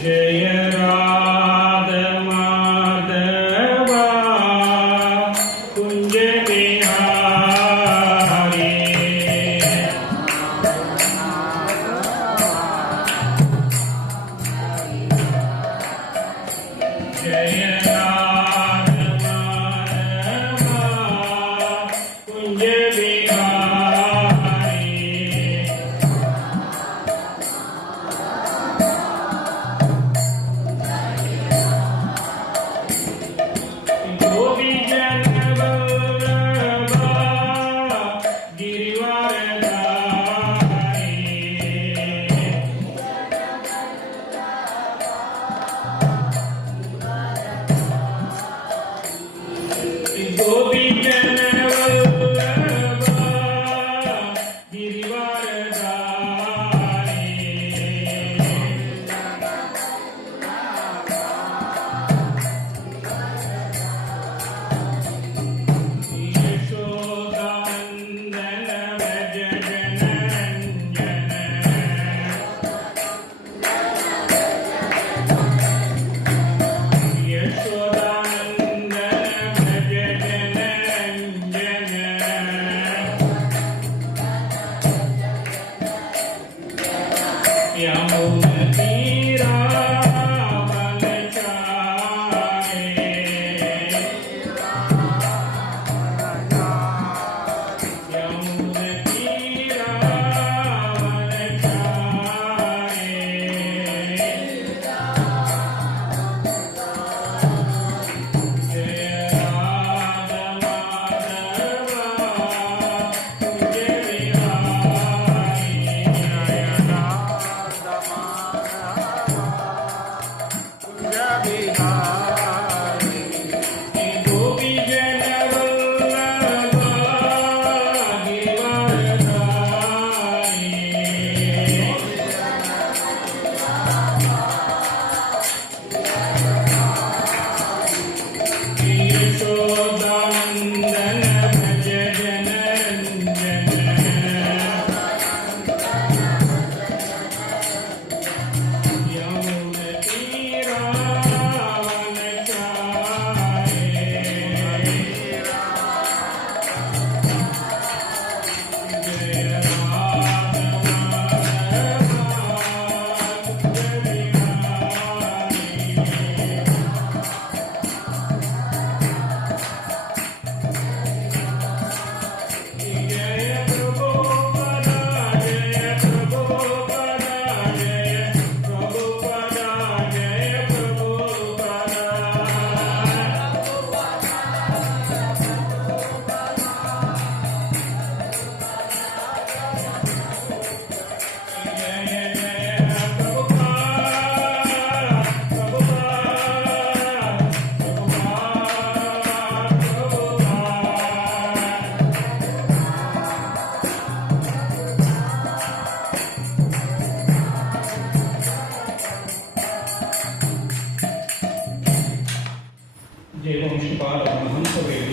जय राधा माधवा कुंज बिहारी जय राधा माधवा कुंज बिहारी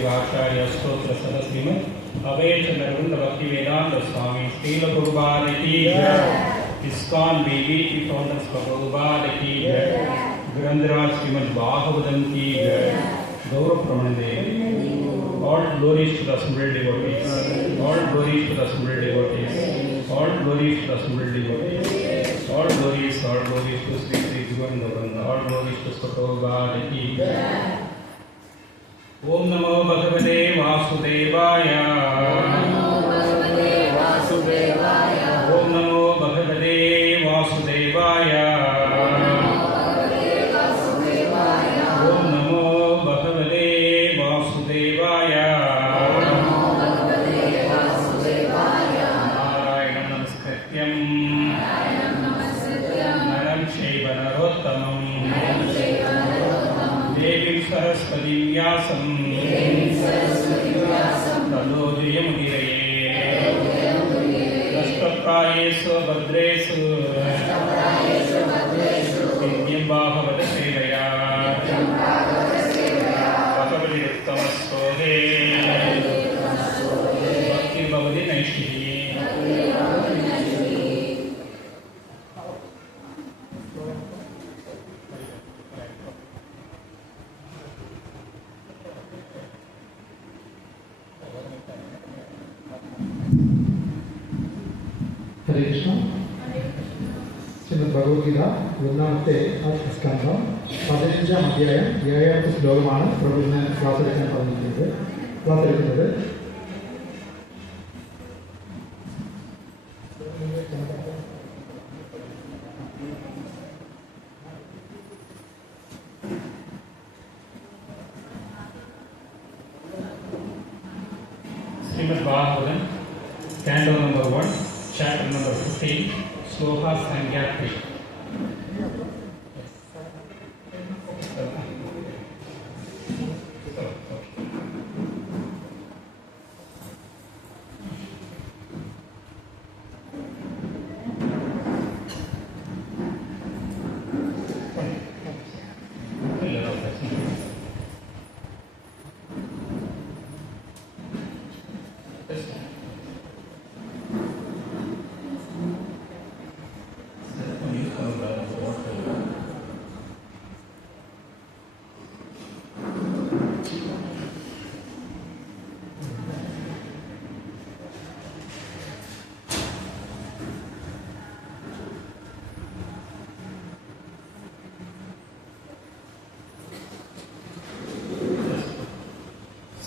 आचार्य स्तोत्र सदस्यमत अवैध नरुंड भक्ति वेदांत स्वामी श्रील प्रभुपाद की जय। इस्कॉन बीबी की फाउंडर्स प्रभुपाद की जय। ग्रंथराज श्रीमद् भागवतम की जय। गौरव प्रमंडे। All glories to the assembled devotees. All glories to the assembled devotees. All glories to the assembled devotees. All glories to Sri Sri Guruvanda. All glories to Prabhupada की जय। ओम नमो भगवते वासुदेवाय। ओम नमो भगवते वासुदेवाय। ओम नमो भगवते वासुदेवाय। ओम नमो भगवते वासुदेवाय। नारायणं नमस्कृत्यं नरं चैव नरोत्तमं देवीं सरस्वतीं व्यासं ततो जयमुदीरये। नष्टप्रायेषु भद्रेषु विद्यं बाहवत सेवया ഹരേ കൃഷ്ണ. ശ്രീമദ് ഭഗവത്ഗീത 1-ാമത്തെ സ്കന്ധം 15-ാം അധ്യായം 7-ാമത്തെ ശ്ലോകമാണ് പ്രഭുവിന് ക്ലാസ് എടുക്കാൻ പറഞ്ഞിരിക്കുന്നത്. ക്ലാസ് എടുക്കുന്നത് Srimad Bhagavatam, Canto number 1, chapter number 15, Sloka Sankhya 3.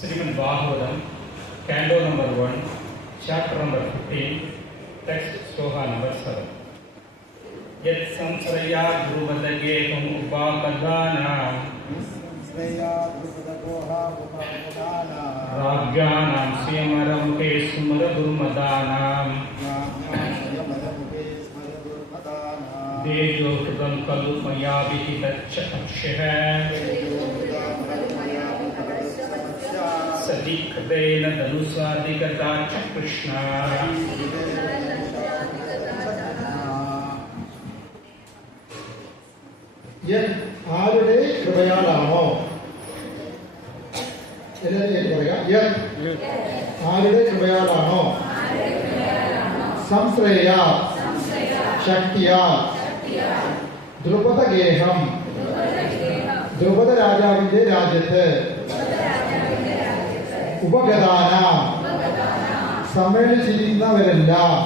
Srimad Bhagavatam, Canto number 1, chapter number 15, text Sloka number 7. Yat samsraya dhruvatageham upakadana Ragyanam siyamaram ke sumara durmadanam Dejo kudam kalu maya vihitatcha akshaha Sadikadena dhanusadikata cha Krishna. ആരുടെ കൃപയാലാണോ ആരുടെ കൃപയാലാണോ സംശ്രയ ശക്തിയ ദ്രുപദഗേഹം ദ്രുപദ രാജാവിന്റെ രാജ്യത്ത് ഉപഗതാന സമ്മേളിച്ചിരുന്നവരെല്ലാം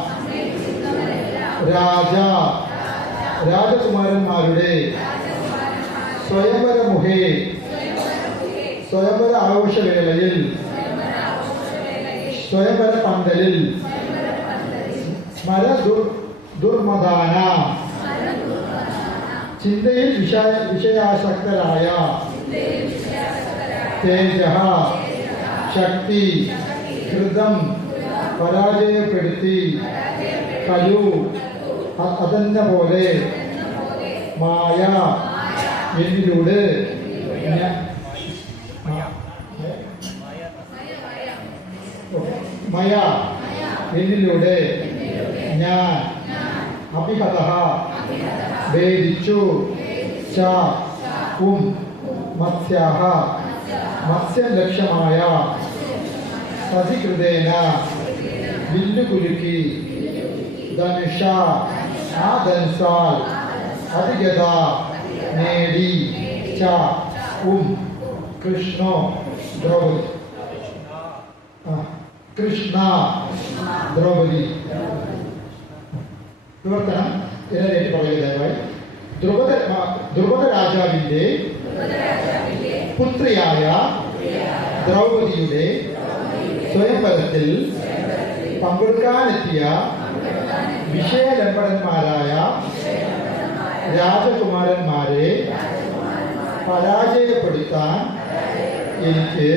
രാജകുമാരന്മാരുടെ സ്വയംവരമുഖേ സ്വയംവര ആഘോഷവേളയിൽ സ്വയംവര പന്തലിൽ സ്മര ദുർമദാന ചിന്തയിൽ വിഷയാസക്തരായ തേജ ശക്തി ഹൃദം പരാജയപ്പെടുത്തി കലു അതെന്ന പോലെ മായ എന്നിലൂടെ മയ എന്നിലൂടെ ഞാൻ അഭിഹത ഭേദിച്ചു മത്സ്യാഹ മത്സ്യം ലക്ഷ്യമായ സതികൃതേന വില്ലുകുലുക്കി ധനുഷ ആ ധനുസാൽ അതിഗത നേടി കൃഷ്ണോ ദ്രൗപദി കൃഷ്ണ ദ്രൗപദി വിവർത്തനം എന്നതിലേക്ക് പറയുന്നതായി ദ്രുപദ രാജാവിന്റെ പുത്രിയായ ദ്രൗപദിയുടെ സ്വയംവരത്തിൽ പങ്കെടുക്കാനെത്തിയ വിഷയലംബടന്മാരായ രാജകുമാരന്മാരെ പരാജയപ്പെടുത്താൻ എനിക്ക്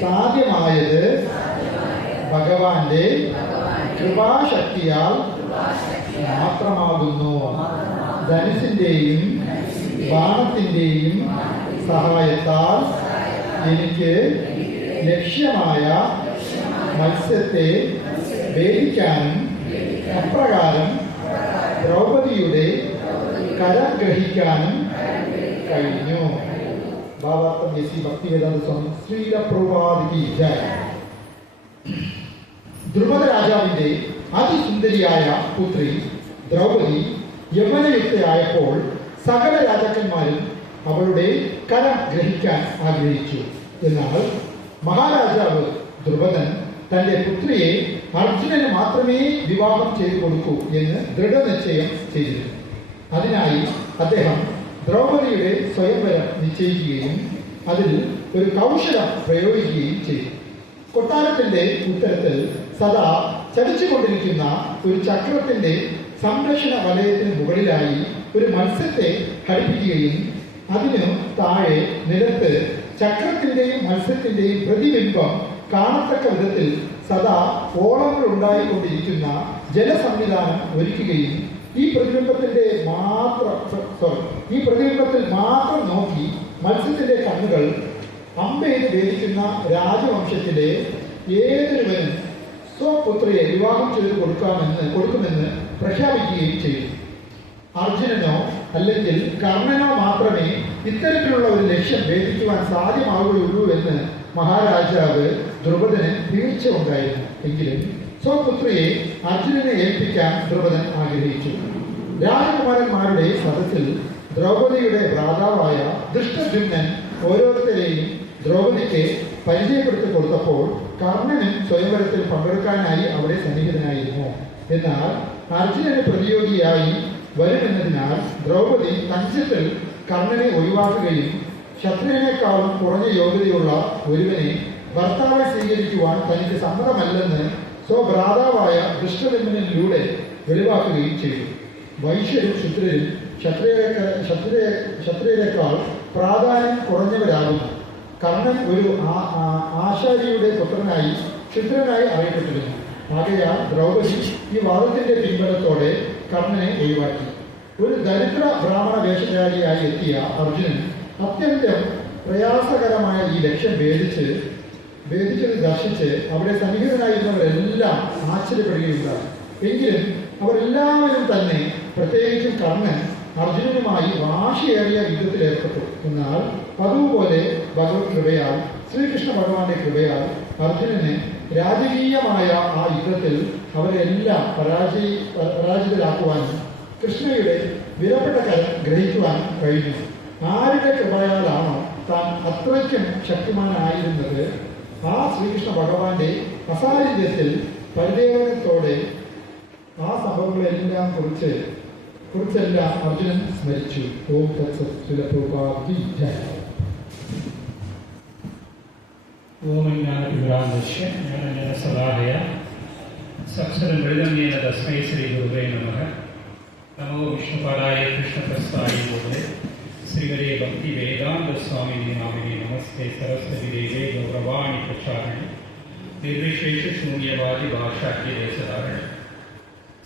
സാധ്യമായത് ഭഗവാന്റെ കൃപാശക്തിയാൽ മാത്രമാകുന്നു. ധനുസിന്റെയും ബാണത്തിന്റെയും സഹായത്താൽ എനിക്ക് ലക്ഷ്യമായ മത്സ്യത്തെ ഭേദിക്കാനും അപ്രകാരം ദ്രൗപദിയുടെ കരം ഗ്രഹിക്കാനും കഴിഞ്ഞു. ഭാവാർത്ഥം യേശി ഭക്തിവേദാന്ത സ്വാമി ശ്രീല പ്രഭുപാദിക്ക് ജയ. ദ്രുപദ രാജാവിന്റെ അതിസുന്ദരിയായ പുത്രി ദ്രൗപദി യൗവനയുക്തയായപ്പോൾ സകല രാജാക്കന്മാരും അവളുടെ കരം ഗ്രഹിക്കാൻ ആഗ്രഹിച്ചു. എന്നാൽ മഹാരാജാവ് ദ്രുപദൻ തന്റെ പുത്രിയെ അർജുനന് മാത്രമേ വിവാഹം ചെയ്തു കൊടുക്കൂ എന്ന് ദൃഢനിശ്ചയം ചെയ്തിരുന്നു. അതിനായി അദ്ദേഹം ദ്രൗപദിയുടെ സ്വയംവരം നിശ്ചയിക്കുകയും അതിൽ ഒരു കൗശലം പ്രയോഗിക്കുകയും ചെയ്തു. കൊട്ടാരത്തിന്റെ ഉത്തരത്തിൽ സദാ ചലിച്ചുകൊണ്ടിരിക്കുന്ന ഒരു ചക്രത്തിന്റെ സംരക്ഷണ വലയത്തിന് മുകളിലായി ഒരു മത്സ്യത്തെ ഘടിപ്പിക്കുകയും അതിനു താഴെ നിലത്ത് ചക്രത്തിന്റെയും മത്സ്യത്തിന്റെയും പ്രതിബിംബം കാണത്തക്ക വിധത്തിൽ സദാ ഓളങ്ങൾ ഉണ്ടായിക്കൊണ്ടിരിക്കുന്ന ജലസംവിധാനം ഒരുക്കുകയും ഈ പ്രതിബിംബത്തിൽ മാത്രം നോക്കി മത്സ്യത്തിന്റെ കണ്ണുകൾ അമ്പെയ്ത് ഭേദിക്കുന്ന രാജവംശത്തിലെ ഏതൊരുവനും സ്വപുത്രിയെ വിവാഹം ചെയ്ത് കൊടുക്കുമെന്ന് പ്രഖ്യാപിക്കുകയും ചെയ്തു. അർജുനനോ അല്ലെങ്കിൽ കർണനോ മാത്രമേ ഇത്തരത്തിലുള്ള ഒരു ലക്ഷ്യം ഭേദിക്കുവാൻ സാധ്യമാവുകയുള്ളൂ എന്ന് മഹാരാജാവ് ദ്രുപദന് തീർച്ച ഉണ്ടായിരുന്നു. എങ്കിലും സ്വപുത്രിയെ അർജുനനെ ഏൽപ്പിക്കാൻ ദ്രുപദൻ ആഗ്രഹിച്ചു. രാജകുമാരന്മാരുടെ സദസ്സിൽ ദ്രൗപദിയുടെ ഭ്രാതാവായ ദൃഷ്ടദ്യുമ്നൻ ഓരോരുത്തരെയും ദ്രൗപദിക്ക് പരിചയപ്പെടുത്തി കൊടുത്തപ്പോൾ കർണനും സ്വയംവരത്തിൽ പങ്കെടുക്കാനായി അവിടെ സന്നിഹിതനായിരുന്നു. എന്നാൽ അർജുനന് പ്രതിയോഗിയായി വരുമെന്നതിനാൽ ദ്രൗപദി തഞ്ചത്തിൽ കർണനെ ഒഴിവാക്കുകയും ശത്രുവിനേക്കാളും കുറഞ്ഞ യോഗ്യതയുള്ള ഒരുവനെ ഭർത്താവായി സ്വീകരിക്കുവാൻ തനിക്ക് സമ്മതമല്ലെന്ന് സ്വഭ്രാതാവായ ദൃഷ്ടദ്യുമ്നനിലൂടെ വെളിവാക്കുകയും ചെയ്തു. വൈശ്യരും ശുദ്രരും ക്ഷത്രിയരെക്കാൾ പ്രാധാന്യം കുറഞ്ഞവരാകുന്നു. കർണൻ ഒരു ആശാരിയുടെ പുത്രനായി ക്ഷുദ്രനായി അറിയപ്പെട്ടിരുന്നു. ആകയാൽ ദ്രൗപദി ഈ വാദത്തിന്റെ പിൻബലത്തോടെ കർണനെ ഒഴിവാക്കി. ഒരു ദരിദ്ര ബ്രാഹ്മണ വേഷധാരിയായി എത്തിയ അർജുനൻ അത്യന്തം പ്രയാസകരമായ ഈ ലക്ഷ്യം ഭേദിച്ചത് ദർശിച്ച് അവിടെ സന്നിഹിതനായിരുന്നവരെല്ലാം ആശ്ചര്യപ്പെടുകയുണ്ടായി. എങ്കിലും അവരെല്ലാവരും തന്നെ, പ്രത്യേകിച്ചും കർണൻ, അർജുനനുമായി വാശിയേറിയ യുദ്ധത്തിലേർപ്പെട്ടു. എന്നാൽ പതിവുപോലെ ഭഗവത് കൃപയാൽ, ശ്രീകൃഷ്ണ ഭഗവാന്റെ കൃപയാൽ അർജുനന് രാജകീയമായ ആ യുദ്ധത്തിൽ അവരെല്ലാം പരാജിതരാക്കുവാനും കൃഷ്ണയുടെ വിലപ്പെട്ട കരം ഗ്രഹിക്കുവാനും കഴിഞ്ഞു. ആരുടെ കൃപയാലാണോ താൻ അത്രയ്ക്കും ശക്തിമാനായിരുന്നത്, ആ ശ്രീകൃഷ്ണ ഭഗവാന്റെ അസാന്നിധ്യത്തിൽ പരിദേവനത്തോടെ ആ സംഭവങ്ങളെല്ലാം കുറിച്ചെല്ലാം അർജുനൻ സ്മരിച്ചു. ഓം തത്സത്സുലപ്രഭാതി ജയ. ഓം ജ്ഞാനവിഭ്രാന്തസ്യ ജ്ഞാനജ്ഞാനസദാഹയ സത്സരം വെളിതന്യേന തസ്മൈ ശ്രീ ഗുരുവേ നമഃ. നമോ വിഷ്ണുപാദായ കൃഷ്ണപ്രസ്ഥായ ഗുരുവേ ശ്രീഹരേ ഭക്തി വേദാന്ത സ്വാമിനി നാമിനി നമസ്തേ സരസ്വതി ദേവേ ഗൗരവാണി പ്രചാരണി നിർവിശേഷ ശൂന്യവാദി ഭാഷാഖ്യ ദേശധാരണ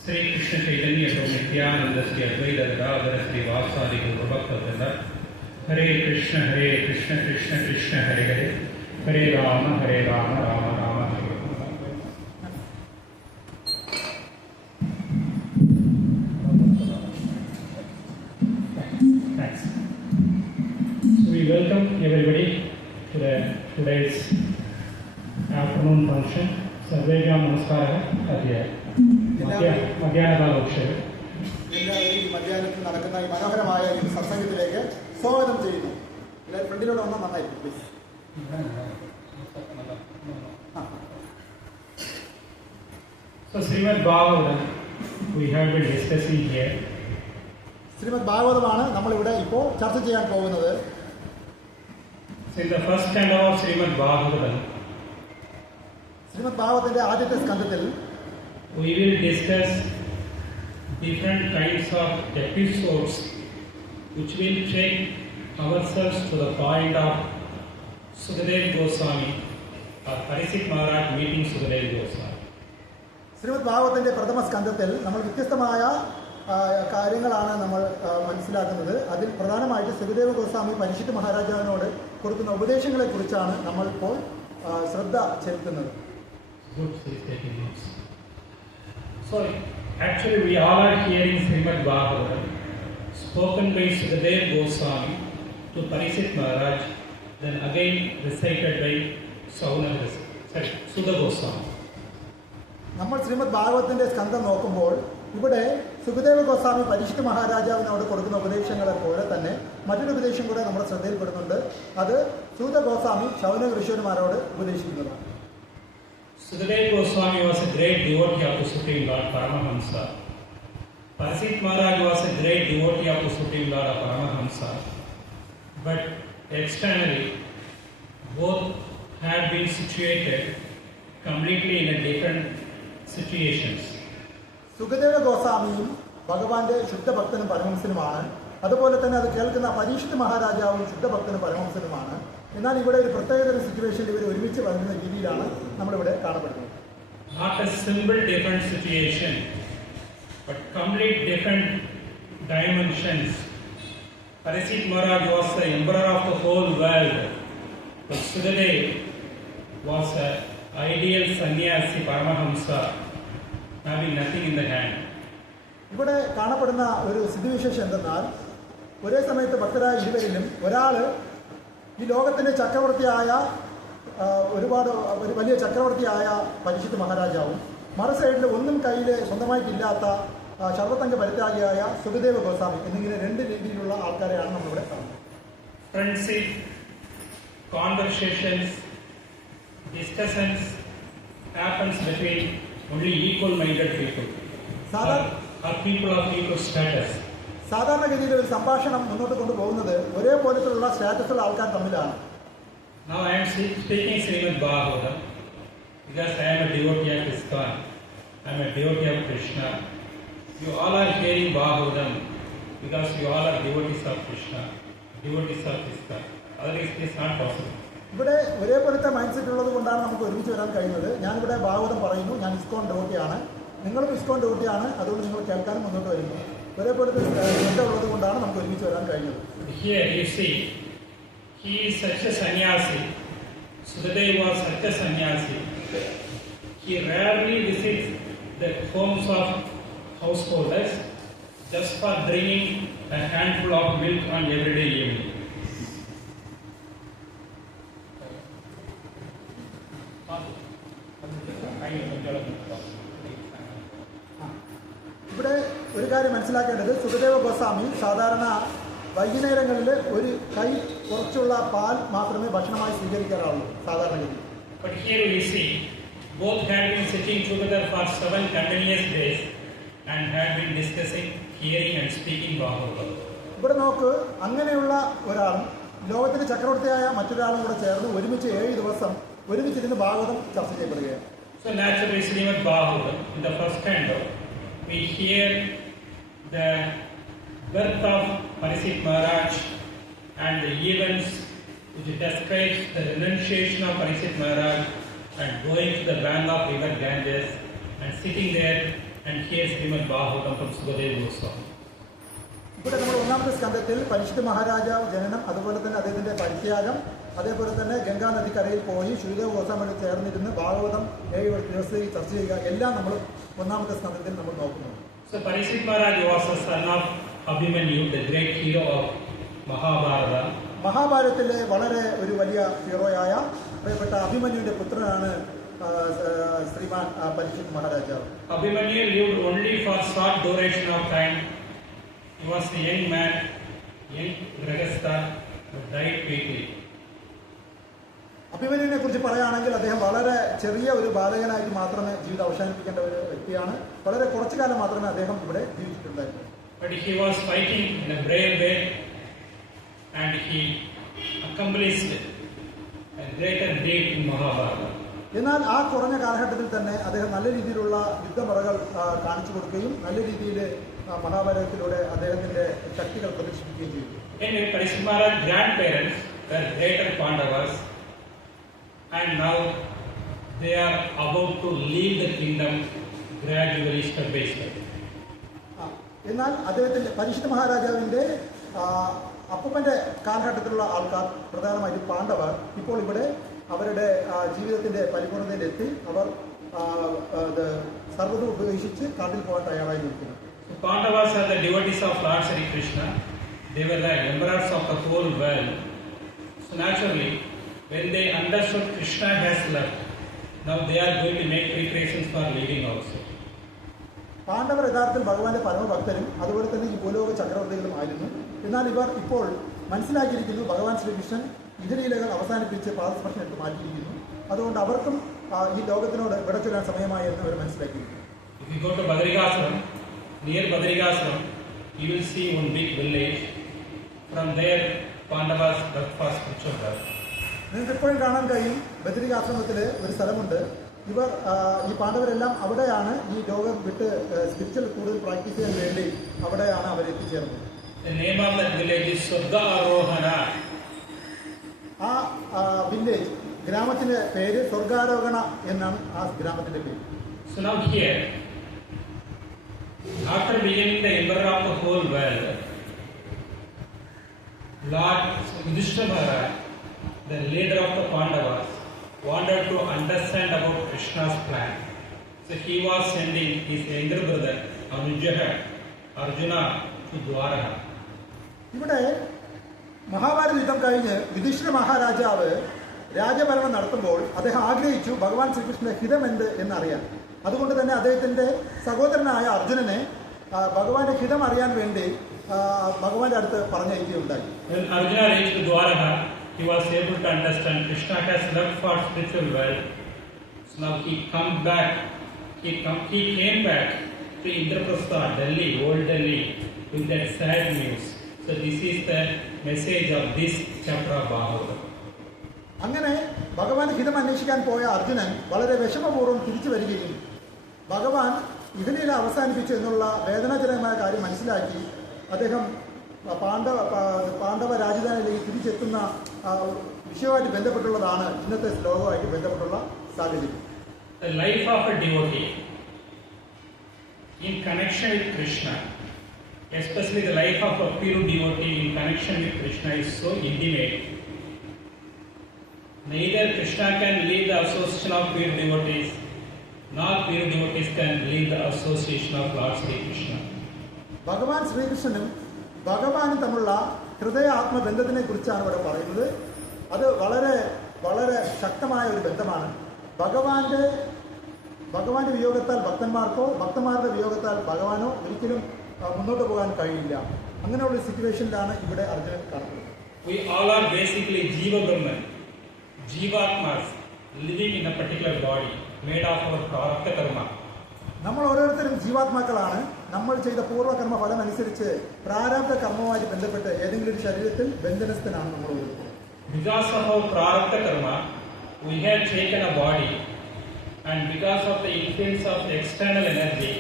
ശ്രീ കൃഷ്ണ ചൈതന്യ നിത്യാനന്ദ ശ്രീ അദ്വൈത ഗദാധര ശ്രീവാസാദി ഗൗരഭക്തവൃന്ദ. ഹരേ കൃഷ്ണ കൃഷ്ണ കൃഷ്ണ ഹരേ ഹരേ, Hare Rama Rama Rama Hare. Thanks. So we welcome everybody to today's afternoon function. Sarvebhyam namaskara. മധ്യാഹ്നകാല ഉത്സവം എല്ലാവരും ഈ മധ്യാഹ്നത്തിൽ നടക്കുന്ന ഈ മനോഹരമായ ഈ സത്സംഗത്തിലേക്ക് സ്വാഗതം ചെയ്യുന്നു. ഫ്രണ്ടിലൂടെ വന്നാൽ നന്നായിരിക്കും please. So Srimad Bhagavatam we have been discussing here. Srimad ഭാഗവതമാണ് നമ്മളിവിടെ ഇപ്പോൾ ചർച്ച ചെയ്യാൻ പോകുന്നത്. In the first canto of Srimad Bhagavatam, Shrimad ഭാഗവതത്തിന്റെ ആദ്യത്തെ സ്കന്ധത്തിൽ we will discuss different kinds of episodes which will take ourselves to the point of Sukadeva Goswami or Parikshit Maharaj meeting Sukadeva Goswami. Shrimad ഭാഗവതത്തിന്റെ പ്രഥമ സ്കന്ധത്തിൽ നമ്മൾ വ്യത്യസ്തമായ കാര്യങ്ങളാണ് നമ്മൾ മനസ്സിലാക്കുന്നത്. അതിൽ പ്രധാനമായിട്ട് സുഖദേവ ഗോസ്വാമി പരീക്ഷിത് മഹാരാജാവിനോട് കൊടുക്കുന്ന ഉപദേശങ്ങളെ കുറിച്ചാണ് നമ്മൾ ഇപ്പോൾ ശ്രദ്ധ ചെലുത്തുന്നത്. So actually we all are hearing Srimad Bhagavatam spoken by Sukadeva Goswami to Parikshit Maharaj, then again recited by Sudha Goswami. നമ്മൾ ശ്രീമദ് ഭാഗവതത്തിന്റെ സ്കന്ധം നോക്കുമ്പോൾ ഇവിടെ സുഖദേവ ഗോസ്വാമി പരീക്ഷിത് മഹാരാജാവിനോട് കൊടുക്കുന്ന ഉപദേശങ്ങളെ പോലെ തന്നെ മറ്റൊരു ഉപദേശം കൂടെ നമ്മുടെ ശ്രദ്ധയിൽപ്പെടുന്നുണ്ട്. അത് സൂത Goswami Shaunaka ഋഷിമാരോട് ഉപദേശിക്കുന്നതാണ്. Sukadeva Goswami was a great devotee of the Supreme Lord Paramahamsa. Parasit Maharaj was a great devotee of the Supreme Lord Paramahamsa. But externally, both had been situated completely in a different situations. സുഖദേവ ഗോസ്വാമിയും ഭഗവാന്റെ ശുദ്ധഭക്തനും പരമഹംസനുമാണ്. അതുപോലെ തന്നെ അത് കേൾക്കുന്ന പരീക്ഷിത് മഹാരാജാവും ശുദ്ധഭക്തനും പരമഹംസനുമാണ്. എന്നാൽ ഇവിടെ ഒരു പ്രത്യേകതരം സിറ്റുവേഷനിൽ ഇവർ ഒരുമിച്ച് വരുന്ന രീതിയിലാണ് നമ്മളിവിടെ കാണപ്പെടുന്നത്. Not a simple different situation, but complete different dimensions. Parasit Maharaj was the emperor of the whole world, but Sukadeva was an ideal sannyasi Paramahamsa, having nothing in the hand. ഇവിടെ കാണപ്പെടുന്ന ഒരു സ്ഥിതിവിശേഷം എന്തെന്നാൽ ഒരേ സമയത്ത് ഭക്തരായ ഇരുവരിലും ഒരാൾ ഈ ലോകത്തിൻ്റെ ചക്രവർത്തിയായ ഒരു വലിയ ചക്രവർത്തിയായ പരീക്ഷിത് മഹാരാജാവും മറു സൈഡിൽ ഒന്നും കയ്യിൽ സ്വന്തമായിട്ടില്ലാത്ത സർവതംഗ പരിത്യാഗിയായ സുഖദേവ ഗോസ്വാമി എന്നിങ്ങനെ രണ്ട് രീതിയിലുള്ള ആൾക്കാരെയാണ് നമ്മളിവിടെ കാണുന്നത്. Friendship, conversations, discussions happens between only equal-minded people. Or people of equal status. സാധാരണഗതിയിൽ ഒരു സംഭാഷണം മുന്നോട്ട് കൊണ്ടുപോകുന്നത് ഒരേപോലത്തുള്ള സ്റ്റാറ്റസുള്ള ആൾക്കാർ തമ്മിലാണ്. Now I am speaking Srimad Bhagavatam because I am a devotee of ISKCON. I am a devotee of Krishna. You all are hearing Bhagavatam because you all are devotees of Krishna, devotees of ISKCON. Otherwise it is not possible. ഇവിടെ ഒരേപോലത്തെ mind set ഉള്ളത് കൊണ്ടാണ് നമുക്ക് ഒരുമിച്ച് വരാൻ കഴിയുന്നത്. ഞാനിവിടെ ഭാഗവതം പറയുന്നു, ഞാൻ ഇസ്കോൺ ഡെവോട്ടിയാണ്, നിങ്ങളും ഇസ്കോൺ ഡെവോട്ടിയാണ്, അതുകൊണ്ട് നിങ്ങൾ കേൾക്കാനും മുന്നോട്ട് വരുന്നു. ഒരേപോലത്തെ ശ്രദ്ധ ഉള്ളത് കൊണ്ടാണ് നമുക്ക് ഒരുമിച്ച് വരാൻ കഴിയുന്നത്. Here you see, he is such a sannyasi. Sukadeva was such a sannyasi. He rarely visits the homes of householders just for bringing a handful of milk on everyday evening. ഇവിടെ ഒരു കാര്യം മനസ്സിലാക്കേണ്ടത്, സുഖദേവ ഗോസ്വാമി സാധാരണ വൈകുന്നേരങ്ങളിൽ ഒരു കൈ കുറച്ചുള്ള പാൽ മാത്രമേ ഭക്ഷണമായി സ്വീകരിക്കാറുള്ളൂ സാധാരണഗതി. But here we see both had been sitting together for 7 continuous days and had been discussing, hearing and speaking Bhagavatam. ഇവിടെ നോക്ക്, അങ്ങനെയുള്ള ഒരാളും ലോകത്തിന്റെ ചക്രവർത്തിയായ മറ്റൊരാളും കൂടെ ചേർന്ന് ഒരുമിച്ച് 7 ദിവസം ഒരുമിച്ചിരുന്ന് ഭാഗവതം ചർച്ച ചെയ്യപ്പെടുകയാണ്. So naturally, Srimad Bhagavatam, in the first canto, we hear the birth of Parasit Maharaj and the events which describes the renunciation of Parasit Maharaj and going to the bank of river Ganges and sitting there and hear Srimad Bhagavatam from Sukadeva Goswami. ഇവിടെ നമ്മൾ ഒന്നാമത്തെ സ്കന്ധത്തിൽ പരിശുദ്ധ മഹാരാജാവ് ജനനം, അതുപോലെ തന്നെ അദ്ദേഹത്തിന്റെ പരിത്യാഗം, അതേപോലെ തന്നെ ഗംഗാ നദിക്കരയിൽ പോയി ശുദ്ധദേവ ഗോസ്വാമിയോട് ചേർന്നിരുന്ന് ഭാഗവതം 7 ദിവസത്തേക്ക് ചർച്ച ചെയ്യുക, എല്ലാം നമ്മൾ ഒന്നാമത്തെ സ്കന്ധത്തിൽ നമ്മൾ നോക്കുന്നു. So Parasit Maharaj was a son of Abhimanyu, the great hero of Mahabharata. മഹാഭാരതത്തിലെ വളരെ ഒരു വലിയ ഹീറോയായ പ്രിയപ്പെട്ട അഭിമന്യുവിന്റെ പുത്രനാണ് ശ്രീമാൻ പരീക്ഷിത് മഹാരാജാവ്. Abhimanyu lived only for short duration of time. He was a young man, young Grahastha, who died quickly. അഭിമന്യുവിനെ കുറിച്ച് പറയുകയാണെങ്കിൽ അദ്ദേഹം വളരെ ചെറിയ ഒരു ബാലകനായിട്ട് മാത്രമേ ജീവിതം അവസാനിപ്പിക്കേണ്ട ഒരു വ്യക്തിയാണ്. വളരെ കുറച്ചു കാലം മാത്രമേ അദ്ദേഹം ഇവിടെ ജീവിച്ചിട്ടുണ്ടായിരുന്നു. But he was fighting in a brave way and he accomplished a greater deed in Mahabharata. എന്നാൽ ആ കുറഞ്ഞ കാലഘട്ടത്തിൽ തന്നെ അദ്ദേഹം നല്ല രീതിയിലുള്ള യുദ്ധമുറകൾ കാണിച്ചു കൊടുക്കുകയും നല്ല രീതിയിൽ മഹാഭാരതത്തിലൂടെ അദ്ദേഹത്തിന്റെ ശക്തികൾ പ്രദർശിപ്പിക്കുകയും ചെയ്തു. Anyway, Parasit Maharaj's grandparents were greater Pandavas and now they are about to leave the kingdom gradually step by step. എന്നാൽ അദ്ദേഹത്തിന്റെ പരിശുദ്ധ മഹാരാജാവിന്റെ അപ്പൂപ്പന്റെ കാലഘട്ടത്തിലുള്ള ആൾക്കാർ, പ്രധാനമായിട്ടും പാണ്ഡവർ, ഇപ്പോൾ ഇവിടെ അവരുടെ ജീവിതത്തിന്റെ പരിപൂർണതയിലെത്തി അവർ സർവ്വതും ഉപേക്ഷിച്ച് കാട്ടിൽ പോകാൻ തയ്യാറായി നിൽക്കുന്നു. Pandavas are the devotees of Lord Sri Krishna. They were the emperors of the whole world. So naturally, when they understood Krishna has left, now they are going to make preparations for leaving also. പാണ്ഡവർ യഥാർത്ഥത്തിൽ ഭഗവാന്റെ പരമഭക്തരും അതുപോലെ തന്നെ ഈ ഭൂലോക ചക്രവർത്തികളും ആയിരുന്നു. എന്നാൽ ഇവർ ഇപ്പോൾ മനസ്സിലാക്കിയിരിക്കുന്നു ഭഗവാൻ ശ്രീകൃഷ്ണൻ ഇഹലീലകൾ അവസാനിപ്പിച്ച് പാദസ്പർശനം എടുത്ത് മാറ്റിയിരിക്കുന്നു. അതുകൊണ്ട് അവർക്കും ഈ ലോകത്തിനോട് വിട ചൊല്ലാൻ സമയമായി എന്ന് അവർ മനസ്സിലാക്കി. If you go to Badrikashram, near Badrikashram, you will see one big village. From there, Pandavas birth for spiritual birth. നിങ്ങൾക്ക് എപ്പോഴും കാണാൻ കഴിയും ബദരികാശ്രമത്തിൽ ഒരു സ്ഥലമുണ്ട്. ഇവർ ഈ പാണ്ഡവരെല്ലാം അവിടെയാണ് ഈ ലോകം വിട്ട് സ്പിരിച്വൽ കൂടുതൽ പ്രാക്ടീസ് ചെയ്യാൻ വേണ്ടി അവിടെയാണ് അവർ എത്തിച്ചേർന്നത്. The name of that village is Swarga Arohana. ആ വില്ലേജ് ഗ്രാമത്തിന്റെ പേര് സ്വർഗാരോഹണ എന്നാണ് ആ ഗ്രാമത്തിന്റെ പേര്. So now here, after beginning the emperor of the whole world, Lord Yudhishthira Maharaj, the leader of the Pandavas, wanted to understand about Krishna's plan. So he was sending his younger brother Arjuna to Dwaraka. ഇവിടെ മഹാഭാരത യുദ്ധം കഴിഞ്ഞ് യുധിഷ്ഠിര മഹാരാജാവ് രാജഭരണം നടത്തുമ്പോൾ അദ്ദേഹം ആഗ്രഹിച്ചു ഭഗവാൻ ശ്രീകൃഷ്ണന്റെ ഹിതം എന്ത് എന്നറിയാൻ. അതുകൊണ്ട് തന്നെ അദ്ദേഹത്തിന്റെ സഹോദരനായ അർജുനനെ ഭഗവാന്റെ ഹിതം അറിയാൻ വേണ്ടി ഭഗവാന്റെ അടുത്ത് പറഞ്ഞയക്കുകയുണ്ടായി. When Arjuna reached Dwaraka, he was able to understand Krishna has left for spiritual world. So now he came back to Indraprastha, Delhi, old Delhi, with that sad news. So this is the message of this chapter of Bhagavatam. അങ്ങനെ ഭഗവാൻ ഹിതം അന്വേഷിക്കാൻ പോയ അർജുനൻ വളരെ വിഷമപൂർവ്വം തിരിച്ചു വരികയും ഭഗവാൻ ഇഹലീല അവസാനിപ്പിച്ചു എന്നുള്ള വേദനാജനകമായ കാര്യം മനസ്സിലാക്കി അദ്ദേഹം പാണ്ഡവ രാജധാനിയിലേക്ക് തിരിച്ചെത്തുന്ന വിഷയവുമായിട്ട് ബന്ധപ്പെട്ടുള്ളതാണ് ഇന്നത്തെ ശ്ലോകവുമായിട്ട് ബന്ധപ്പെട്ടുള്ള സാഹചര്യം. The life of a devotee in connection with Krishna, especially the life of a pure devotee in connection with Krishna, is so intimate. Neither Krishna can lead the association of pure devotees, nor pure devotees can lead the association of Lord Sri Krishna. ഭഗവാൻ ശ്രീകൃഷ്ണനും ഭഗവാനും തമ്മിലുള്ള ഹൃദയ ആത്മബന്ധത്തിനെ കുറിച്ചാണ് ഇവിടെ പറയുന്നത്. അത് വളരെ വളരെ ശക്തമായ ഒരു ബന്ധമാണ്. ഭഗവാന്റെ വിയോഗത്താൽ ഭക്തന്മാർക്കോ ഭക്തന്മാരുടെ വിയോഗത്താൽ ഭഗവാനോ ഒരിക്കലും മുന്നോട്ട് പോകാൻ കഴിയില്ല. അങ്ങനെയുള്ള സിറ്റുവേഷനിലാണ് ഇവിടെ അർജുനൻ കാണുന്നത്. We all are basically Jiva Brahman, Jivatmas, living in a particular body made of our prarabdha karma. നമ്മൾ ഓരോരുത്തരും ജീവാത്മാക്കളാണ്. നമ്മൾ ചെയ്ത പൂർവ്വകർമ്മ ഫലം അനുസരിച്ച് പ്രാരബ്ധ കർമ്മവുമായി ബന്ധപ്പെട്ട് ഏതെങ്കിലും ഒരു ശരീരത്തിൽ ബന്ധനസ്ഥനാണ് നമ്മൾ ഓരോരുത്തരും. Because of our prarabdha karma, we have taken a body, and because of the influence of the external energy,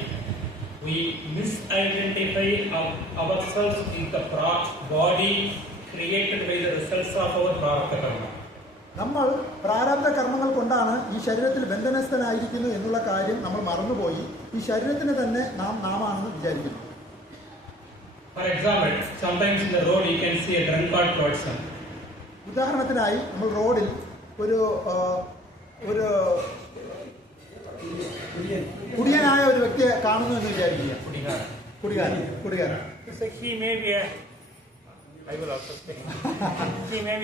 we misidentify ourselves with the body created by the results of our prarabdha karma. നമ്മൾ പ്രാരബ്ധ കർമ്മങ്ങൾ കൊണ്ടാണ് ഈ ശരീരത്തിൽ ബന്ധനസ്ഥനായിരിക്കുന്നു എന്നുള്ള കാര്യം നമ്മൾ മറന്നുപോയി ഈ ശരീരത്തിന് തന്നെ നാമാണെന്ന് വിചാരിക്കുന്നു. For example, sometimes in the road you can see a drunkard person. ഉദാഹരണത്തിനായി നമ്മൾ റോഡിൽ ഒരു കുടിയനായ ഒരു വ്യക്തിയെ കാണുന്നു എന്ന് വിചാരിക്കുക. കുടികാരൻ. So he may be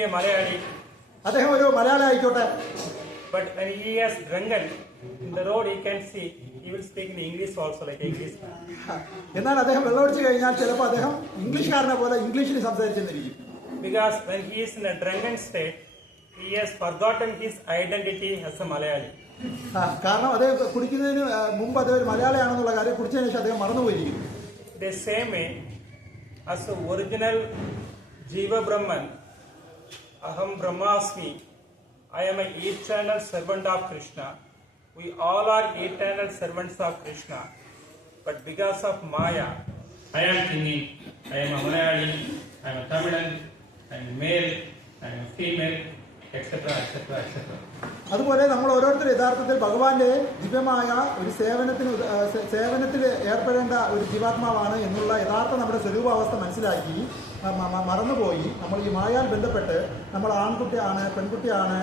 a Malayali. അദ്ദേഹം ഒരു മലയാളി ആയിക്കോട്ടെ. But when he has drunken in the road, he can see he will speak in English also, like English. എന്നാൽ അദ്ദേഹം വെള്ളമടിച്ചു കഴിഞ്ഞാൽ ചിലപ്പോൾ അദ്ദേഹം ഇംഗ്ലീഷുകാരനെ പോലെ ഇംഗ്ലീഷിൽ സംസാരിച്ചെന്നിരിക്കും. Because when he is in a drunken state, he has forgotten his identity as a Malayali. കാരണം അദ്ദേഹം കുടിക്കുന്നതിന് മുമ്പ് അദ്ദേഹം ഒരു മലയാളിയാണെന്നുള്ള കാര്യം കുടിച്ചതിന് ശേഷം അദ്ദേഹം മറന്നുപോയിരിക്കും. The same way as the original Jiva Brahman, Aham Brahmasmi, I am an eternal servant of Krishna. We all are eternal servants of Krishna. But because of Maya, I am thinking, I am a Malayali, I am a Tamilan, I am a male, I am a female, etc. etc. etc. അതുപോലെ നമ്മൾ ഓരോരുത്തരും യഥാർത്ഥത്തിൽ ഭഗവാന്റെ ദിവ്യമായ ഒരു സേവനത്തിൽ ഏർപ്പെടേണ്ട ഒരു ജീവാത്മാവാണ് എന്നുള്ള യഥാർത്ഥ നമ്മുടെ സ്വരൂപാവസ്ഥ മനസ്സിലാക്കി മറന്നുപോയി നമ്മൾ ഈ മായാൽ ബന്ധപ്പെട്ട് നമ്മൾ ആൺകുട്ടിയാണ്, പെൺകുട്ടിയാണ്,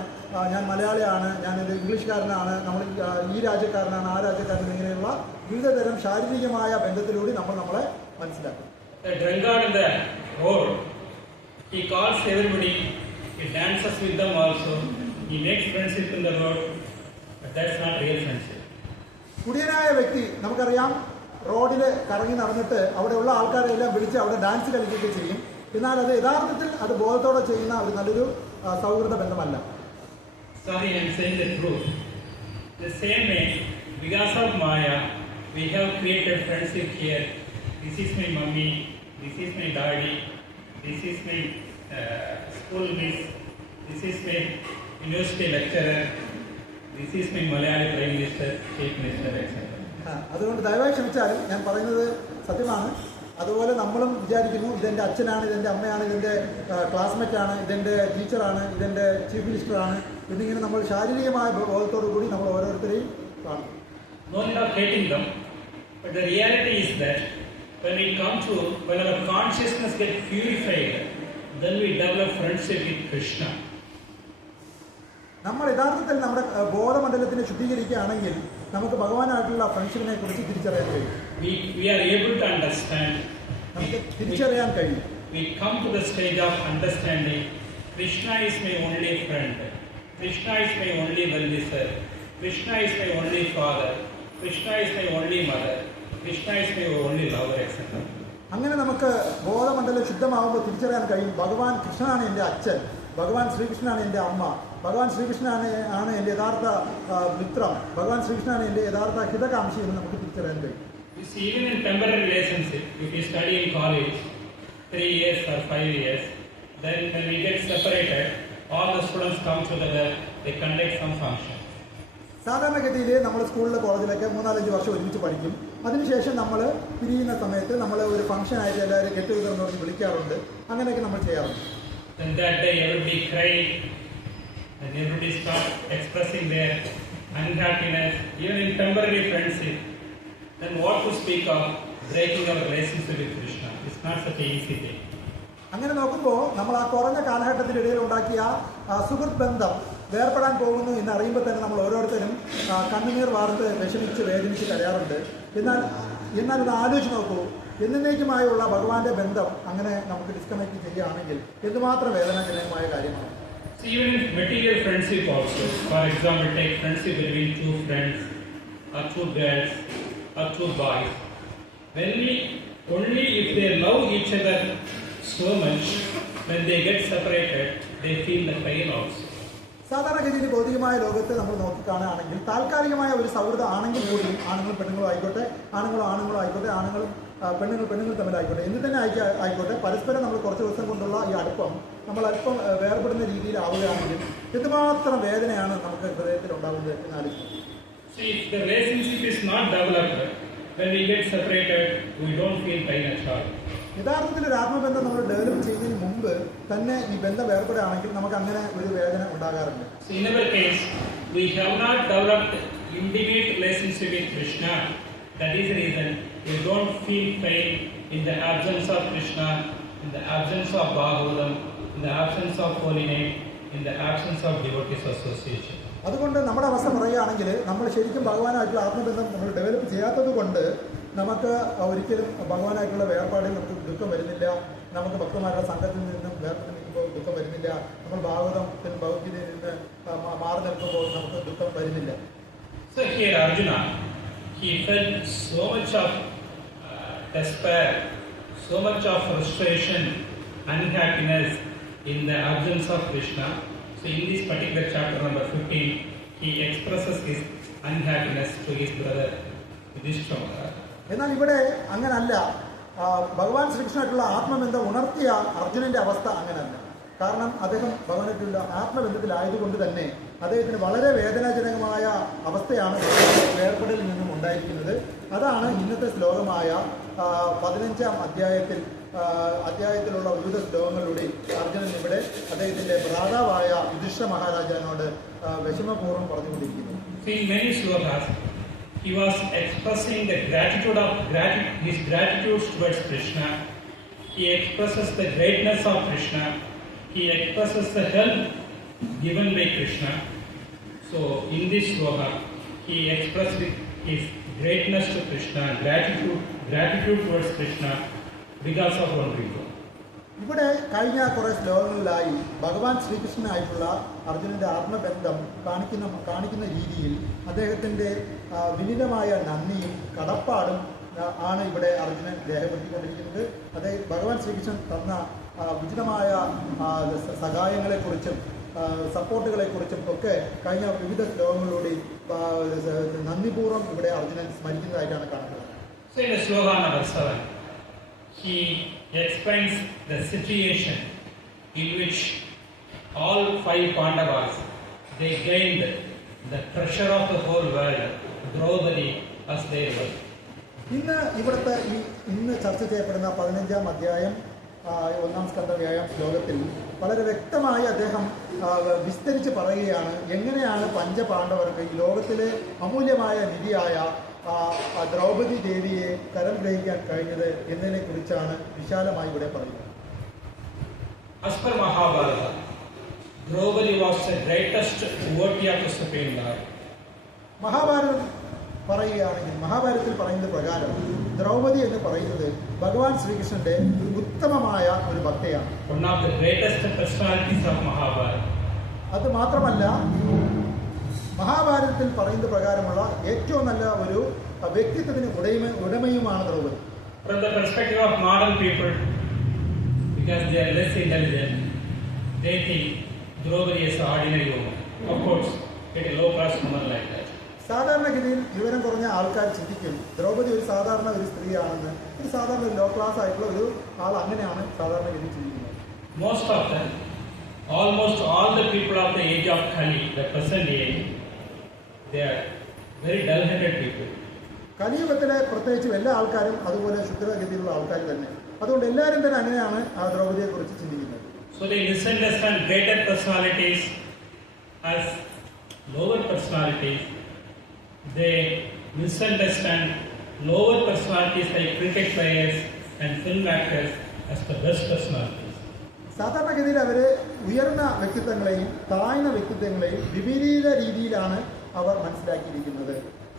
ഞാൻ മലയാളിയാണ്, ഞാനൊരു ഇംഗ്ലീഷുകാരനാണ്, നമ്മൾ ഈ രാജ്യക്കാരനാണ്, ആ രാജ്യക്കാരൻ, ഇങ്ങനെയുള്ള വിവിധതരം ശാരീരികമായ ബന്ധത്തിലൂടെ നമ്മൾ നമ്മളെ മനസ്സിലാക്കും. The drunkard in the road, he calls everybody, he dances with them also, he makes friendship in the road, but that's not real friendship. കുടിയനായ വ്യക്തി നമുക്കറിയാം റോഡിൽ കറങ്ങി നടന്നിട്ട് അവിടെയുള്ള ആൾക്കാരെല്ലാം വിളിച്ച് അവിടെ ഡാൻസ് കളിക്കുകയൊക്കെ ചെയ്യും. എന്നാൽ അത് യഥാർത്ഥത്തിൽ അത് ബോധത്തോടെ ചെയ്യുന്ന ഒരു നല്ലൊരു സൗഹൃദ ബന്ധമല്ല. Sorry, I am saying the truth. The same way, because of Maya, we have created friendship here. This is my mummy, this is my daddy, this is my school miss, this is my university lecturer, this is my Malayali Prime Minister, Chief Minister, etc. അതുകൊണ്ട് ദയവായി ക്ഷമിച്ചാലും ഞാൻ പറയുന്നത് സത്യമാണ്. അതുപോലെ നമ്മളും വിചാരിക്കുന്നു ഇതെൻ്റെ അച്ഛനാണ്, ഇതെൻ്റെ അമ്മയാണ്, ഇതെൻ്റെ ക്ലാസ്മേറ്റാണ്, ഇതെൻ്റെ ടീച്ചറാണ്, ഇതെൻ്റെ ചീഫ് മിനിസ്റ്ററാണ്. എന്നിങ്ങനെ നമ്മൾ ശാരീരികമായ ബോധത്തോടു കൂടി നമ്മൾ ഓരോരുത്തരെയും കാണും. No need of hating them, but the reality is that when our consciousness gets purified, then we develop friendship with Krishna. നമ്മൾ യഥാർത്ഥത്തിൽ നമ്മുടെ ബോധമണ്ഡലത്തിനെ ശുദ്ധീകരിക്കുകയാണെങ്കിൽ നമുക്ക് ഭഗവാനായിട്ടുള്ള ഫ്രണ്ട്ഷിപ്പിനെ കുറിച്ച് തിരിച്ചറിയാൻ കഴിയും. We are able to understand. നമുക്ക് തിരിച്ചറിയാൻ കഴിയും. We come to the stage of understanding Krishna is my only friend, Krishna is my only well-wisher, Krishna is my only father, Krishna is my only mother, Krishna is my only lover, etc. അങ്ങനെ നമുക്ക് ബോധമണ്ഡലം ശുദ്ധമാകുമ്പോൾ തിരിച്ചറിയാൻ കഴിയും ഭഗവാൻ കൃഷ്ണനാണ് എൻ്റെ അച്ഛൻ, ഭഗവാൻ ശ്രീകൃഷ്ണനാണ് എൻ്റെ അമ്മ, ഭഗവാൻ ശ്രീകൃഷ്ണനാണ് എൻ്റെ യഥാർത്ഥ മിത്രം, ഭഗവാൻ ശ്രീകൃഷ്ണനാണ് എൻ്റെ യഥാർത്ഥ ഹിതകാംക്ഷി എന്ന് നമുക്ക് തിരിച്ചറിയാൻ കഴിയും. Even in temporary relationship, if you study in college 3 years or 5 years, then when we get separated, all the students come together, they conduct some function. സാധാരണഗതിയിൽ നമ്മൾ സ്കൂളിൽ കോളേജിലൊക്കെ 3-4 വർഷം ഒരുമിച്ച് പഠിക്കും. അതിനുശേഷം നമ്മൾ പിരിയുന്ന സമയത്ത് നമ്മൾ ഒരു ഫംഗ്ഷനായിട്ട് എല്ലാവരും ഗെറ്റ് ടുഗദർ എന്ന് പറഞ്ഞ് വിളിക്കാറുണ്ട്. അങ്ങനെയൊക്കെ നമ്മൾ ചെയ്യാറുണ്ട്. Then that day everybody cried and everybody start expressing their unhappiness, even in temporary friendship. Then what to speak of breaking our relationship with Krishna? It's not such an easy thing. അങ്ങനെ നോക്കുമ്പോൾ നമ്മൾ ആ കുറഞ്ഞ കാലഘട്ടത്തിനിടയിൽ ഉണ്ടാക്കിയ സുഹൃത്ത് ബന്ധം വേർപെടാൻ പോകുന്നു എന്ന് അറിയുമ്പോൾ തന്നെ നമ്മൾ ഓരോരുത്തരും കണ്ണുനീർ വാർത്ത് വിഷമിച്ച് വേദനിച്ച് കരയാറുണ്ട്. എന്നാൽ ഇത് ആലോചിച്ച് നോക്കൂ, എന്നേക്കുമായുള്ള ഭഗവാന്റെ ബന്ധം അങ്ങനെ നമുക്ക് ഡിസ്കണക്ട് ചെയ്യുകയാണെങ്കിൽ എന്തുമാത്രം വേദനാജനകമായ കാര്യമാണ്. Even in material friendship also, for example, take friendship between 2 friends or 2 girls or 2 boys. Only if they love each other so much, when they get separated, they feel the pain also. സാധാരണഗതിയിൽ ഭൗതികമായ ലോകത്ത് നമ്മൾ നോക്കിക്കാണുകയാണെങ്കിൽ താൽക്കാലികമായ ഒരു സൗഹൃദം ആണെങ്കിൽ കൂടി ആണുങ്ങളും പെണ്ണുങ്ങളും ആയിക്കോട്ടെ, ആണുങ്ങളും ആയിക്കോട്ടെ, ആണുങ്ങളും പെണ്ണുങ്ങൾ തമ്മിലായിക്കോട്ടെ, എന്ത് തന്നെ ആയിക്കോട്ടെ, പരസ്പരം നമ്മൾ കുറച്ച് ദിവസം കൊണ്ടുള്ള ഈ അടുപ്പം നമ്മൾ അല്പം വേർപെടുന്ന രീതിയിലാവുകയാണെങ്കിൽ എന്തുമാത്രം വേദനയാണ് നമുക്ക് ഹൃദയത്തിൽ ഉണ്ടാകുന്നത് എന്നാലോചിക്കും. See, if the relationship is not developed, when we get separated, we don't feel pain at all. യഥാർത്ഥത്തിൽ ഒരു ആത്മബന്ധം നമ്മൾ ഡെവലപ്പ് ചെയ്യുന്നതിന് മുമ്പ് തന്നെ ഈ ബന്ധം വേർപെടുകയാണെങ്കിൽ നമുക്ക് അങ്ങനെ ഒരു വേദന ഉണ്ടാകാറുണ്ട്. So in our case, we have not developed intimate relationship with Krishna. That is the reason we don't feel pain in the absence of Krishna, in the absence of Bhagavatam, in the absence of holy name, in the absence of devotees association. അതുകൊണ്ട് നമ്മുടെ അവസ്ഥ പറയുകയാണെങ്കിൽ നമ്മൾ ശരിക്കും ഭഗവാനായിട്ടുള്ള ആത്മബന്ധം നമ്മൾ develop ചെയ്യാത്തത് കൊണ്ട് നമുക്ക് ഒരിക്കലും ഭഗവാനായിട്ടുള്ള വേർപാടിൽ നമുക്ക് ദുഃഖം വരുന്നില്ല. നമുക്ക് ഭക്തന്മാരുടെ സംഘത്തിൽ നിന്നും വേർപെട്ട് നിൽക്കുമ്പോൾ ദുഃഖം വരുന്നില്ല. നമ്മൾ ഭാഗവതത്തിൽ ഭഗവത്ഗീതയിൽ നിന്ന് മാറി നിൽക്കുമ്പോൾ നമുക്ക് ദുഃഖം വരുന്നില്ല. So here Arjuna, he felt so much of despair, so much of frustration, unhappiness in the absence of Krishna. So in this particular chapter number 15, he expresses his unhappiness to his brother Yudhishthira. എന്നാൽ ഇവിടെ അങ്ങനല്ല. ഭഗവാൻ ശ്രീകൃഷ്ണനായിട്ടുള്ള ആത്മബന്ധം ഉണർത്തിയ അർജുനന്റെ അവസ്ഥ അങ്ങനല്ല. കാരണം അദ്ദേഹം ഭഗവാനായിട്ടുള്ള ആത്മബന്ധത്തിലായതുകൊണ്ട് തന്നെ അദ്ദേഹത്തിന് വളരെ വേദനാജനകമായ അവസ്ഥയാണ് വേർപെടലിൽ നിന്നും ഉണ്ടായിരിക്കുന്നത്. അതാണ് ഇന്നത്തെ ശ്ലോകമായ 15-ാം അധ്യായത്തിലുള്ള വിവിധ ശ്ലോകങ്ങളിലൂടെ അർജുനൻ ഇവിടെ അദ്ദേഹത്തിന്റെ ഭ്രാതാവായ Yudhishthira മഹാരാജാവിനോട് വിഷമപൂർവ്വം പറഞ്ഞുകൊണ്ടിരിക്കുന്നു. He was expressing the his gratitude towards Krishna. He expresses the greatness of Krishna. He expresses the help given by Krishna. So in this sloka, he expressed his greatness to Krishna, gratitude towards Krishna because of one reason. ഇവിടെ കഴിഞ്ഞ കുറേ ശ്ലോകങ്ങളിലായി ഭഗവാൻ ശ്രീകൃഷ്ണനായിട്ടുള്ള അർജുനന്റെ ആത്മബന്ധം കാണിക്കുന്ന രീതിയിൽ അദ്ദേഹത്തിന്റെ വിനീതമായ നന്ദിയും കടപ്പാടും ആണ് ഇവിടെ അർജുനൻ രേഖപ്പെടുത്തിക്കൊണ്ടിരിക്കുന്നത്. ഭഗവാൻ ശ്രീകൃഷ്ണൻ തന്ന ഉചിതമായ സഹായങ്ങളെക്കുറിച്ചും സപ്പോർട്ടുകളെക്കുറിച്ചും ഒക്കെ കഴിഞ്ഞ വിവിധ ശ്ലോകങ്ങളിലൂടെ നന്ദിപൂർവ്വം ഇവിടെ അർജുനൻ സ്മരിക്കുന്നതായിട്ടാണ് കാണുന്നത്. So in the slogan number 7, he explains the situation in which all 5 Pandavas, they gained the treasure of the whole world, Draupadi, as their wife. ഇന്ന് ചർച്ച ചെയ്യപ്പെടുന്ന 15-ാം അധ്യായം 1-ാം സ്കന്ധം 7-ാം ശ്ലോകത്തിൽ വളരെ വ്യക്തമായി അദ്ദേഹം വിസ്തരിച്ച് പറയുകയാണ് എങ്ങനെയാണ് പഞ്ചപാണ്ഡവർക്ക് ഈ ലോകത്തിലെ അമൂല്യമായ നിധിയായ ദ്രൗപദി ദേവിയെ കരം ഗ്രഹിക്കാൻ കഴിഞ്ഞത് എന്നതിനെ കുറിച്ചാണ് വിശാലമായി ഇവിടെ പറയുന്നത്. As per Mahabharata, Draupadi was the greatest devotee of the Supreme Lord. മഹാഭാരതത്തിൽ പറയുന്നത് പ്രകാരം ദ്രൗപദി എന്ന് പറയുന്നത് ഭഗവാൻ ശ്രീകൃഷ്ണന്റെ ഉത്തമമായ ഒരു ഭക്തയാണ്. One of the greatest personalities of Mahabharata. അത് മാത്രമല്ല, മഹാഭാരതത്തിൽ പറയുന്ന പ്രകാരമുള്ള ഏറ്റവും നല്ല ഒരു വ്യക്തിത്വത്തിന് ഉടമയുമാണ് Draupadi. From the perspective of modern people, because they are less intelligent, they think Draupadi is an ordinary woman. Of course, it is a low-class woman like that. സാധാരണഗതിയിൽ വിവരം കുറഞ്ഞ ആൾക്കാർ ചിന്തിക്കും ദ്രൗപദി ഒരു സാധാരണ ഒരു സ്ത്രീയാണെന്ന്. ഒരു സാധാരണ ലോ ക്ലാസ് ആയിട്ടുള്ള ഒരു ആൾ അങ്ങനെയാണ് സാധാരണഗതി ചിന്തിക്കുന്നത്. Most of them, almost all the people of the age of Kali, the present age, they are very dull-headed people. കലിയുഗത്തിലെ പ്രത്യേകിച്ച് എല്ലാ ആൾക്കാരും അതുപോലെ ശുദ്ധഗതിയിലുള്ള ആൾക്കാർ തന്നെ. അതുകൊണ്ട് എല്ലാവരും തന്നെ അങ്ങനെയാണ് ആ ദ്രൗപദിയെ കുറിച്ച് ചിന്തിക്കുന്നത്. So they misunderstand greater personalities as lower personalities. They misunderstand lower personalities like cricket players and film actors as the best personalities. സാധാരണഗതിയിൽ അവര് ഉയർന്ന വ്യക്തിത്വങ്ങളെയും താഴ്ന്ന വ്യക്തിത്വങ്ങളെയും വിപരീത രീതിയിലാണ് അവർ മനസ്സിലാക്കിയിരിക്കുന്നത്.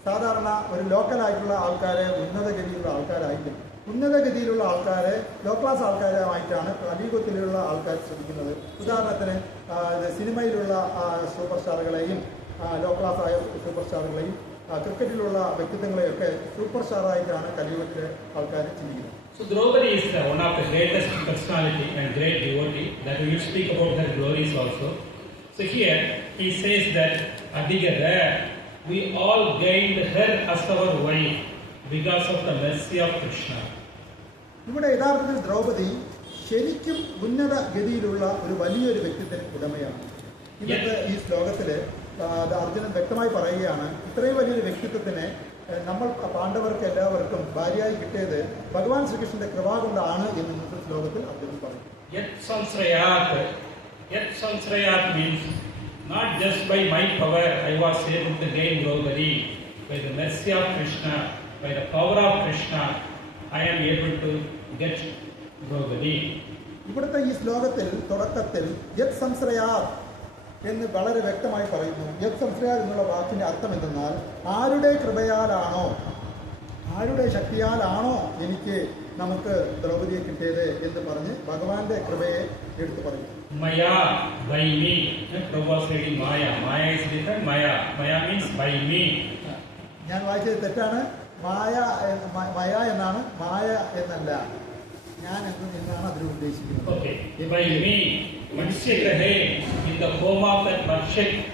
സാധാരണ ഒരു ലോക്കലായിട്ടുള്ള ആൾക്കാരെ ഉന്നതഗതിയിലുള്ള ആൾക്കാരായിട്ടും ഉന്നതഗതിയിലുള്ള ആൾക്കാരെ ലോ ക്ലാസ് ആൾക്കാരുമായിട്ടാണ് കലിയുഗത്തിലുള്ള ആൾക്കാർ ശ്രദ്ധിക്കുന്നത്. ഉദാഹരണത്തിന് സിനിമയിലുള്ള സൂപ്പർ സ്റ്റാറുകളെയും ലോ ക്ലാസ് ആയ സൂപ്പർ സ്റ്റാറുകളെയും ക്രിക്കറ്റിലുള്ള വ്യക്തിത്വങ്ങളെയൊക്കെ സൂപ്പർ സ്റ്റാറായിട്ടാണ് കലിയുഗത്തിലെ ആൾക്കാർ ചിന്തിക്കുന്നത്. So Draupadi is one of the greatest personality and great devotee that we will speak about her glories also. So here he says that Adigara, we all gained her as our wife because of the mercy of Krishna. ഇവിടെ യഥാർത്ഥത്തിൽ ദ്രൗപദി ശരിക്കും ഉന്നത ഗതിയിലുള്ള ഒരു വലിയൊരു വ്യക്തിത്വത്തിന് ഉടമയാണ്. ഇന്നത്തെ ഈ ശ്ലോകത്തില് അർജുനൻ വ്യക്തമായി പറയുകയാണ് ഇത്രയും വലിയൊരു വ്യക്തിത്വത്തിനെ നമ്മൾ പാണ്ഡവർക്ക് എല്ലാവർക്കും ഭാര്യയായി കിട്ടിയത് ഭഗവാൻ ശ്രീകൃഷ്ണന്റെ കൃപ കൊണ്ടാണ് എന്ന് ഇന്നത്തെ ശ്ലോകത്തിൽ അർജുനൻ പറയും. Yat samsrayat means not just by my power I was able to gain Draupadi. By the mercy of Krishna, by the power of Krishna, I am able to get Draupadi. ഇവിടുത്തെ ഈ ശ്ലോകത്തിൽ തുടക്കത്തിൽ യത് സംശ്രയാത് എന്ന് വളരെ വ്യക്തമായി പറയുന്നു. യത് സംശ്രയാൽ എന്നുള്ള വാക്കിന്റെ അർത്ഥം എന്തെന്നാൽ ആരുടെ കൃപയാലാണോ ആരുടെ ശക്തിയാലാണോ നമുക്ക് ദ്രൗപദിയെ കിട്ടിയത് എന്ന് പറഞ്ഞ് ഭഗവാന്റെ കൃപയെ എടുത്തു പറയും. Maya, by me. Prabhupada said Maya. Maya is different. Maya means by me. ഞാൻ വായിച്ചത് തെറ്റാണ്. മായ എന്നാണ്, മായ എന്നല്ല. ഞാൻ എന്നാണ് അതിൽ ഉദ്ദേശിക്കുന്നത്. Okay. By me, Matsyagrahe, in the home of that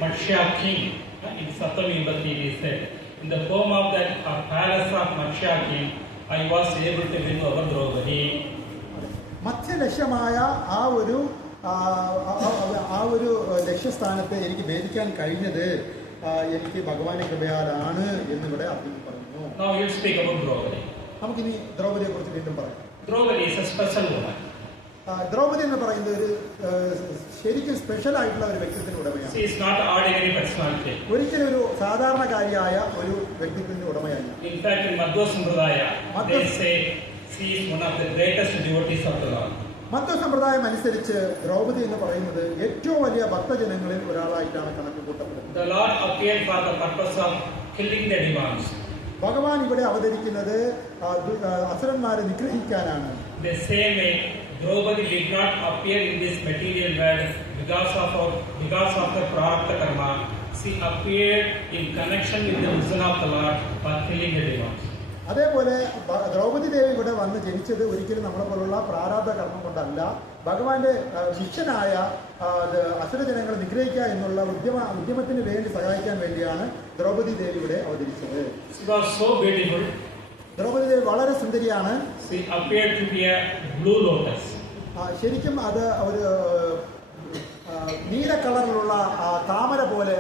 Matsya king, in Satyavimati he said, in the home of that palace of Matsya king, I was able to win over Draupadi. മധ്യലക്ഷ്യമായ ആ ഒരു ലക്ഷ്യസ്ഥാനത്ത് എനിക്ക് ഭേദിക്കാൻ കഴിഞ്ഞത് എനിക്ക് ഭഗവാന്റെ കൃപയാലാണ് എന്നിവിടെ അർജുനൻ പറഞ്ഞു. Now you speak about Draupadi. നമുക്കിനി ദ്രൗപദിയെ കുറിച്ച് വീണ്ടും പറയാം. Draupadi is a special woman. Draupadi എന്ന് പറയുന്നത് ഒരു ശരിക്കും സ്പെഷ്യൽ ആയിട്ടുള്ള ഒരു വ്യക്തിത്വത്തിന്റെ ഉടമയാണ്. She is not an ordinary personality. ഒരിക്കലും ഒരു സാധാരണക്കാരിയായ ഒരു വ്യക്തിത്വത്തിന്റെ ഉടമയല്ല. In fact, in Madhva Sampradaya, they say she is one of the greatest devotees of the Lord. മധ്വ സമ്പ്രദായം അനുസരിച്ച് ദ്രൗപദി എന്ന് പറയുന്നത് ഏറ്റവും വലിയ ഭക്തജനങ്ങളിൽ ഒരാളായിട്ടാണ് കണക്ക് കൂട്ടപ്പെടുന്നത്. The Lord appeared for the purpose of killing the demons. ഭഗവാൻ ഇവിടെ അവതരിക്കുന്നത് അസുരന്മാരെ നിഗ്രഹിക്കാനാണ്. The same way, Draupadi did not appear in this material world because of her prarabdha karma. She appeared in connection with the vision of the Lord for killing the demons. അതേപോലെ ദ്രൗപദി ദേവി ഇവിടെ വന്ന് ജനിച്ചത് ഒരിക്കലും നമ്മളെ പോലുള്ള പ്രാരാബ്ധ കർമ്മം കൊണ്ടല്ല. ഭഗവാന്റെ മിഷനായ അസുരജനങ്ങളെ നിഗ്രഹിക്കുക എന്നുള്ള ഉദ്യമത്തിന് വേണ്ടി സഹായിക്കാൻ വേണ്ടിയാണ് ദ്രൗപദി ദേവി ഇവിടെ അവതരിച്ചത്. ദ്രൗപദി ദേവി വളരെ സുന്ദരിയാണ്. ശരിക്കും അത് ഒരു നീല കളറിലുള്ള താമര പോലെ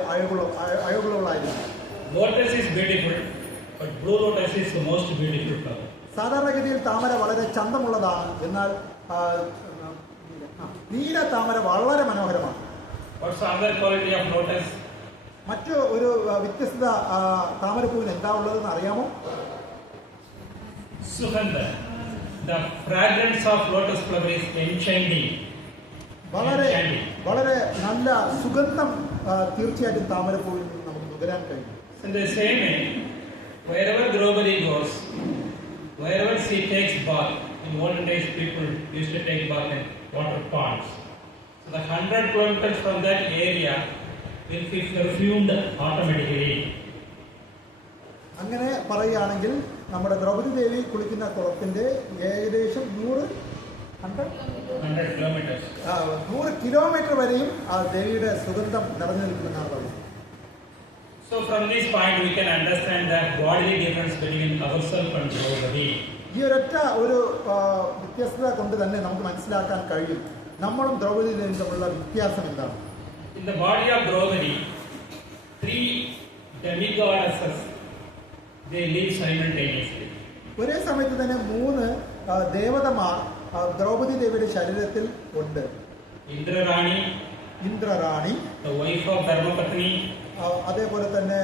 അഴകുള്ളതായിരുന്നു. സാധാരണഗതിയിൽ താമര വളരെ ചന്തമുള്ളതാണ്, എന്നാൽ നീല താമര വളരെ മനോഹരമാണ്. മറ്റു ഒരു വ്യത്യസ്തത താമരപ്പൂവിന് എന്താ ഉള്ളതെന്ന് അറിയാമോ? വളരെ നല്ല സുഗന്ധം തീർച്ചയായിട്ടും താമരപ്പൂവിൽ നിന്ന് നമുക്ക് നുകരാൻ കഴിയും. Wherever Draupadi goes, wherever she takes bath, in olden days people used to take bath in water ponds. So the 100 kilometers from that area will be perfumed automatically. അങ്ങനെ പറയുകയാണെങ്കിൽ നമ്മുടെ ദ്രൗപദി ദേവി കുളിക്കുന്ന കുളത്തിന്റെ ഏകദേശം 100 കിലോമീറ്റർ വരെയും ആ ദേവിയുടെ സുഗന്ധം നിറഞ്ഞു നിൽക്കുന്നതാണ് പറയുന്നത്. So from this point we can understand the bodily difference between ourselves and Draupadi. ഈ ഒരൊറ്റ ഒരു വ്യത്യസ്തത കൊണ്ട് തന്നെ നമുക്ക് മനസ്സിലാക്കാൻ കഴിയും നമ്മളും ദ്രൗപദി ദേവിയും തമ്മിലുള്ള വ്യത്യാസം എന്താണ്. In the body of Draupadi, 3 demigoddesses they live simultaneously. ഒരേ സമയത്ത് തന്നെ 3 ദേവതമാർ ദ്രൗപദി ദേവിയുടെ ശരീരത്തിൽ ഉണ്ട്. ഇന്ദ്രറാണി, the wife of Dharmapatni, അതേപോലെ തന്നെ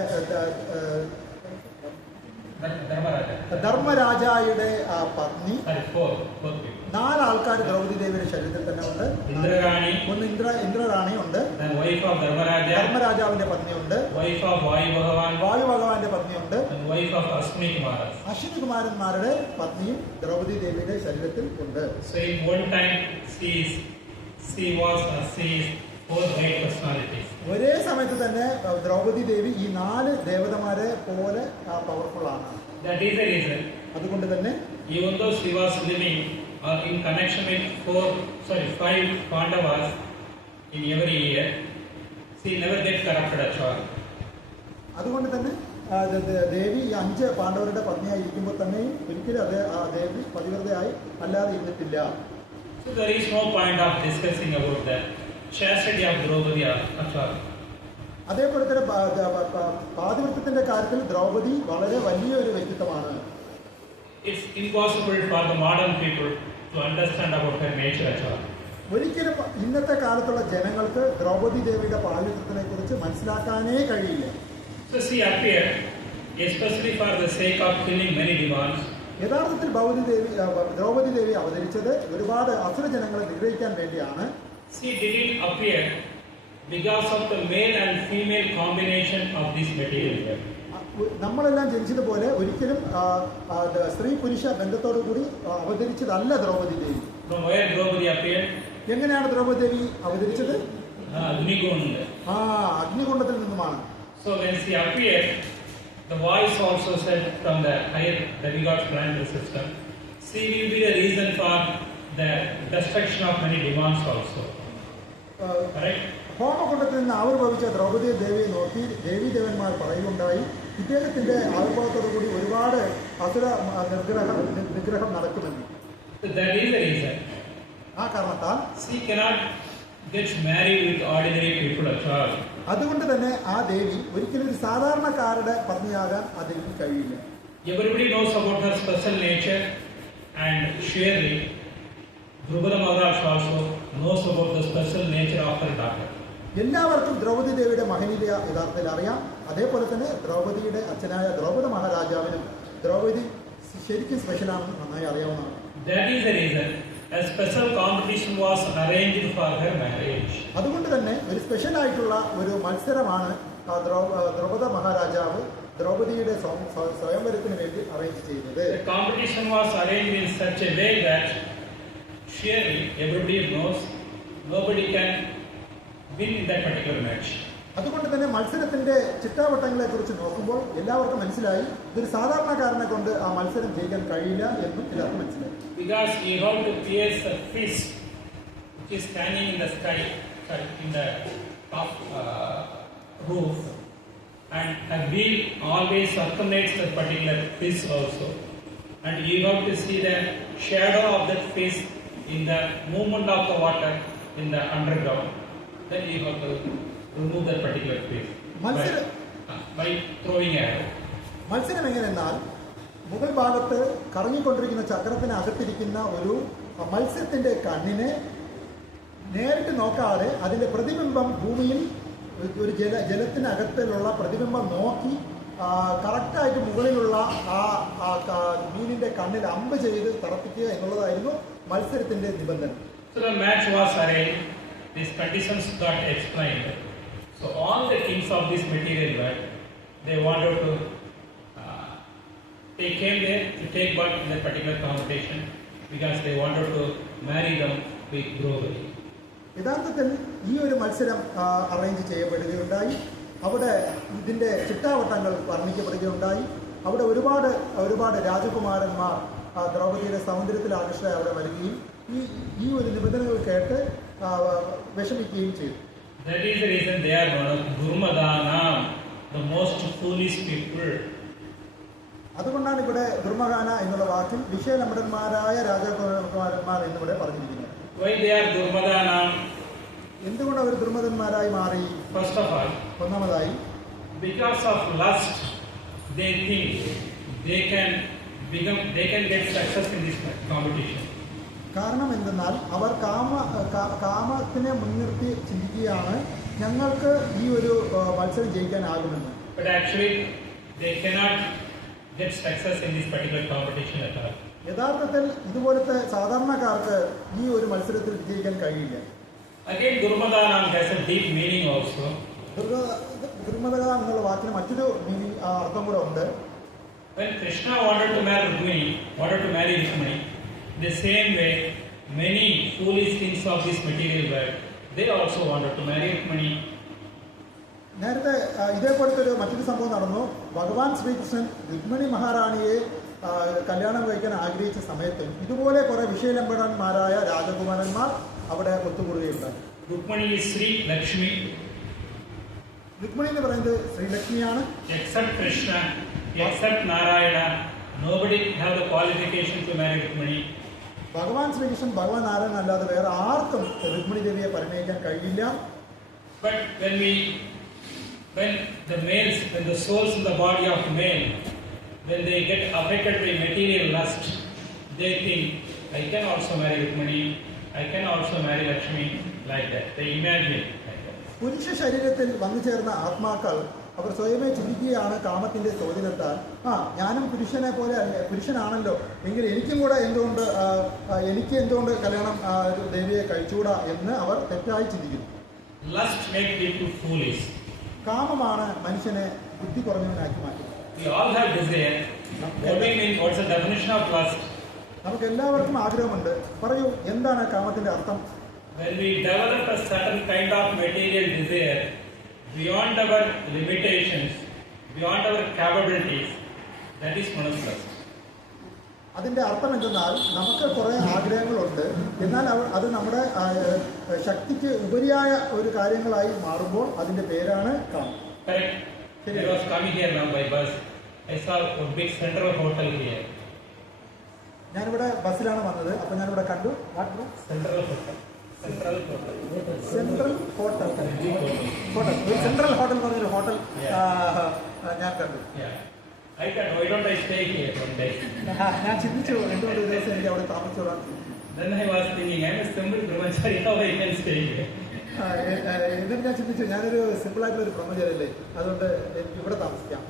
ധർമ്മരാജായുടെ പത്നി. 4 ആൾക്കാർ ദ്രൗപദി ദേവിയുടെ ശരീരത്തിൽ തന്നെ ഉണ്ട്. ഒന്ന് ഇന്ദ്രറാണി ഉണ്ട്, ധർമ്മരാജാവിന്റെ പത്നിയുണ്ട്, വായു ഭഗവാന്റെ പത്നിയുണ്ട്, അശ്വിനി കുമാരന്മാരുടെ പത്നിയും ദ്രൗപദി ദേവിയുടെ ശരീരത്തിൽ ഉണ്ട്. ഒരേ സമയത്ത് തന്നെ ദ്രൗപദി ദേവി ഈ 4 ദേവതമാരെ പോലെ പവർഫുൾ ആണ്. അതുകൊണ്ട് തന്നെ even though she was living in connection with 5 Pandavas in every year, she never gets corrupted at all. അതുകൊണ്ട് തന്നെ ദേവി ഈ 5 പാണ്ഡവരുടെ പത്നിയായി ഇരിക്കുമ്പോൾ തന്നെയും ഒരിക്കലും ദേവി പതിവ്രതയായി അല്ലാതെ ഇരുന്നിട്ടില്ല. So there is no point of discussing about that chastity of Draupadi at all. അതേപോലെ തന്നെ പാതിവൃത്യത്തിന്റെ കാര്യത്തിൽ ദ്രൗപദി വളരെ വലിയൊരു വ്യക്തിത്വമാണ്. It's impossible for the modern people to understand about her nature at all. ഒരിക്കലും ഇന്നത്തെ കാലത്തുള്ള ജനങ്ങൾക്ക് ദ്രൗപദി ദേവിയുടെ പാതിവൃത്യത്തിനെ കുറിച്ച് മനസ്സിലാക്കാനേ കഴിയില്ല. So she appeared especially for the sake of killing many demons. യഥാർത്ഥത്തിൽ ദ്രൗപദി ദേവി അവതരിച്ചത് ഒരുപാട് അസുര ജനങ്ങളെ നിഗ്രഹിക്കാൻ വേണ്ടിയാണ്. She didn't appear because of the male and female combination of this material. നമ്മളെല്ലാം ജനിച്ചതുപോലെ ഒരിക്കലും സ്ത്രീ പുരുഷ ബന്ധത്തോടു കൂടി അവതരിച്ചതല്ല ദ്രൗപദി ദേവി. From where Draupadi appeared? എങ്ങനെയാണ് ദ്രൗപദി ദേവി അവതരിച്ചത്? അഗ്നികുണ്ഡത്തിൽ നിന്നുമാണ്. So when she appeared, the voice also said from the higher demigods planetary system, she will be the reason for the destruction of many demons also. Correct? ഹോമകുണ്ടത്തിൽ നിന്ന് ആവിർഭവിച്ച ദ്രൗപദി ദേവിയെ നോക്കി ദേവീദേവന്മാർ പറയുകയുണ്ടായി, ഇദ്ദേഹത്തിന്റെ ആവിർഭാവത്തോടുകൂടി ഒരുപാട് അസുര നിഗ്രഹം നടക്കുമെന്ന്. That is the reason. ആ കാരണത്താൽ she cannot get married with ordinary people at all. അതുകൊണ്ട് തന്നെ ആ ദേവി ഒരിക്കലും ഒരു സാധാരണക്കാരുടെ പത്നിയാകാൻ ആ ദേവിക്ക് കഴിയില്ല. Everybody knows about her special nature, and surely Draupadi Maharaj also knows about the special nature of her daughter. എല്ലാവർക്കും ദ്രൗപദി ദേവിയുടെ മഹനീയത യഥാർത്ഥത്തിൽ അറിയാം. അതേപോലെ തന്നെ ദ്രൗപദിയുടെ അച്ഛനായ ദ്രൗപദ മഹാരാജാവിനും ദ്രൗപദി ശരിക്കും സ്പെഷ്യലാണെന്ന് നന്നായി അറിയാവുന്നതാണ്. That is the reason a special competition was arranged for her marriage. അതുകൊണ്ട് തന്നെ ഒരു സ്പെഷ്യൽ ആയിട്ടുള്ള ഒരു മത്സരമാണ് ദ്രൗപദ മഹാരാജാവ് ദ്രൗപദിയുടെ സ്വയംവരത്തിന് വേണ്ടി അറേഞ്ച് ചെയ്തത്. The competition was arranged in such a way that surely everybody knows nobody can win in that particular match. അതുകൊണ്ട് തന്നെ മത്സരത്തിന്റെ ചിട്ടാവട്ടങ്ങളെ കുറിച്ച് നോക്കുമ്പോൾ എല്ലാവർക്കും മനസ്സിലായി ഇതൊരു സാധാരണക്കാരനെ കൊണ്ട് ആ മത്സരം ജയിക്കാൻ കഴിയില്ല എന്നും എല്ലാവർക്കും മനസ്സിലായി. Because you have to pierce a fish which is standing in the sky, in the top roof, and a wheel always circumnates that particular fish also, and you have to see the shadow of that fish in the movement of the water in the underground. Then you have to remove that particular fish by throwing arrow. മത്സരം എങ്ങനെയെന്നാൽ മുകൾ ഭാഗത്ത് കറങ്ങിക്കൊണ്ടിരിക്കുന്ന ചക്രത്തിന് അകത്തിരിക്കുന്ന ഒരു മത്സ്യത്തിന്റെ കണ്ണിനെ നേരിട്ട് നോക്കാതെ അതിന്റെ പ്രതിബിംബം ഭൂമിയിൽ ഒരു ജലത്തിനകത്തിലുള്ള പ്രതിബിംബം നോക്കി കറക്റ്റായിട്ട് മുകളിലുള്ള ആ മീനിന്റെ കണ്ണിൽ അമ്പ് ചെയ്ത് തറപ്പിക്കുക എന്നുള്ളതായിരുന്നു മത്സരത്തിന്റെ നിബന്ധന. So the match was arranged. These conditions got explained. So all the kings of this material world, they wanted to they came there to take part in that particular competition because they wanted to marry them with Draupadi. യഥാർത്ഥത്തിൽ ഈ ഒരു മത്സരം arrange ചെയ്യപ്പെടുകയുണ്ടായി. അവിടെ ഇതിന്റെ ചിട്ടാവട്ടങ്ങൾ വർണ്ണിക്കപ്പെടുകയുണ്ടായി. അവിടെ ഒരുപാട് രാജകുമാരന്മാർ ദ്രൗപദിയുടെ സൗന്ദര്യത്തിൽ ആകർഷകരായി അവിടെ വരികയും ഈ ഒരു നിബന്ധനകൾ കേട്ട് വിഷമിക്കുകയും ചെയ്തു. That is the reason they are known as Durmadana, the most foolish people. അതുകൊണ്ടാണ് ഇവിടെ ദുർമഗാന എന്നുള്ള വാക്കിൽ വിഷയലംബടന്മാരായ രാജകുമാരന്മാർ എന്നിവിടെ പറഞ്ഞിരിക്കുന്നത്. Why they are Durmadana? എന്തുകൊണ്ട് അവർ ദുർമതന്മാരായി മാറി? First of all, ഒന്നാമതായി because of lust, they think they can get success in this competition. കാരണം എന്തെന്നാൽ അവർ കാമത്തിനെ മുൻനിർത്തി ചിന്തിക്കുകയാണ് ഞങ്ങൾക്ക് ഈ ഒരു മത്സരം ജയിക്കാനാകുമെന്ന്. But actually, they cannot get success in this particular competition at all. യഥാർത്ഥത്തിൽ ഇതുപോലത്തെ സാധാരണക്കാർക്ക് ഈ ഒരു മത്സരത്തിൽ വിജയിക്കാൻ കഴിയില്ല. Again, Durmadana has a deep meaning also. ദുർമത എന്നുള്ള വാക്കിന് മറ്റൊരു അർത്ഥം കൂടെ ഉണ്ട്. When Krishna wanted to marry Rukmini, the same way many foolish things of this material world, they also wanted to marry Rukmini. നേരത്തെ ഇതേപോലത്തെ ഒരു മറ്റൊരു സംഭവം നടന്നു. ഭഗവാൻ ശ്രീകൃഷ്ണൻ രുക്മിണി മഹാറാണിയെ കല്യാണം കഴിക്കാൻ ആഗ്രഹിച്ച സമയത്തും ഇതുപോലെ കുറെ വിഷയലംബടന്മാരായ രാജകുമാരന്മാർ അവിടെ ഒത്തുകൂടുകയുണ്ടായി. Rukmini is Sri Lakshmi. Rukmini എന്ന് പറയുന്നത് ശ്രീലക്ഷ്മിയാണ്. Except Krishna, except Narayana, nobody have the qualification to marry Rukmini. ഭഗവാൻ ശ്രീകൃഷ്ണൻ ഭഗവാൻ നാരായണൻ അല്ലാതെ വേറെ ആർക്കും രുക്മിണി ദേവിയെ പരിണയിക്കാൻ കഴിയില്ല. But when the souls in the body of male, when they get affected by material lust, they think, I can also marry Rukmini, I can also marry Lakshmi, like that. They imagine like that. പുരുഷ ശരീരത്തിൽ വന്നു ചേർന്ന ആത്മാക്കൾ അവർ സ്വയമേ ചിന്തിക്കുകയാണ് കാമത്തിന്റെ സ്വാധീനത്താൽ ഞാനും പുരുഷനാണല്ലോ എങ്കിൽ എനിക്കും കൂടെ എന്തുകൊണ്ട് കല്യാണം ദേവിയെ കഴിച്ചുകൂടാ എന്ന് അവർ തെറ്റായി ചിന്തിക്കുന്നു. Lust makes people foolish. കാമമാണ് മനുഷ്യനെ ബുദ്ധി കുറഞ്ഞവനാക്കി മാറ്റുന്നത്. We all have desire. What's the definition of lust? നമുക്ക് എല്ലാവർക്കും ആഗ്രഹമുണ്ട്. പറയൂ, എന്താണ് കാമത്തിന്റെ അർത്ഥം? When we develop a certain kind of material desire beyond our limitations, beyond our capabilities, that is known as lust. അതിന്റെ അർത്ഥം എന്തെന്നാൽ നമുക്ക് കുറെ ആഗ്രഹങ്ങളുണ്ട്, എന്നാൽ അത് നമ്മുടെ ശക്തിക്ക് ഉപരിയായ ഒരു കാര്യങ്ങളായി മാറുമ്പോൾ അതിന്റെ പേരാണ് കാമം. Correct. I was coming here now by bus. I saw a big central hotel here. ഞാനിവിടെ ബസ്സിലാണ് വന്നത്. അപ്പൊ ഞാനിവിടെ കണ്ടു Central hotel. Central hotel central hotel പറഞ്ഞൊരു ഹോട്ടൽ ഞാൻ കണ്ടു. I thought, why don't I stay here one day? ഞാൻ ചിന്തിച്ചു എന്തുകൊണ്ട് ഒരു ദിവസം എനിക്ക് അവിടെ താമസിച്ചോളാം. Then I was thinking, I am a simple brahmachari, how I can stay here? എന്നിട്ട് ഞാൻ ചിന്തിച്ചു ഞാനൊരു സിമ്പിൾ ആയിട്ടുള്ള ഒരു ബ്രഹ്മചാരിയല്ലേ, അതുകൊണ്ട് എനിക്ക് ഇവിടെ താമസിക്കാം.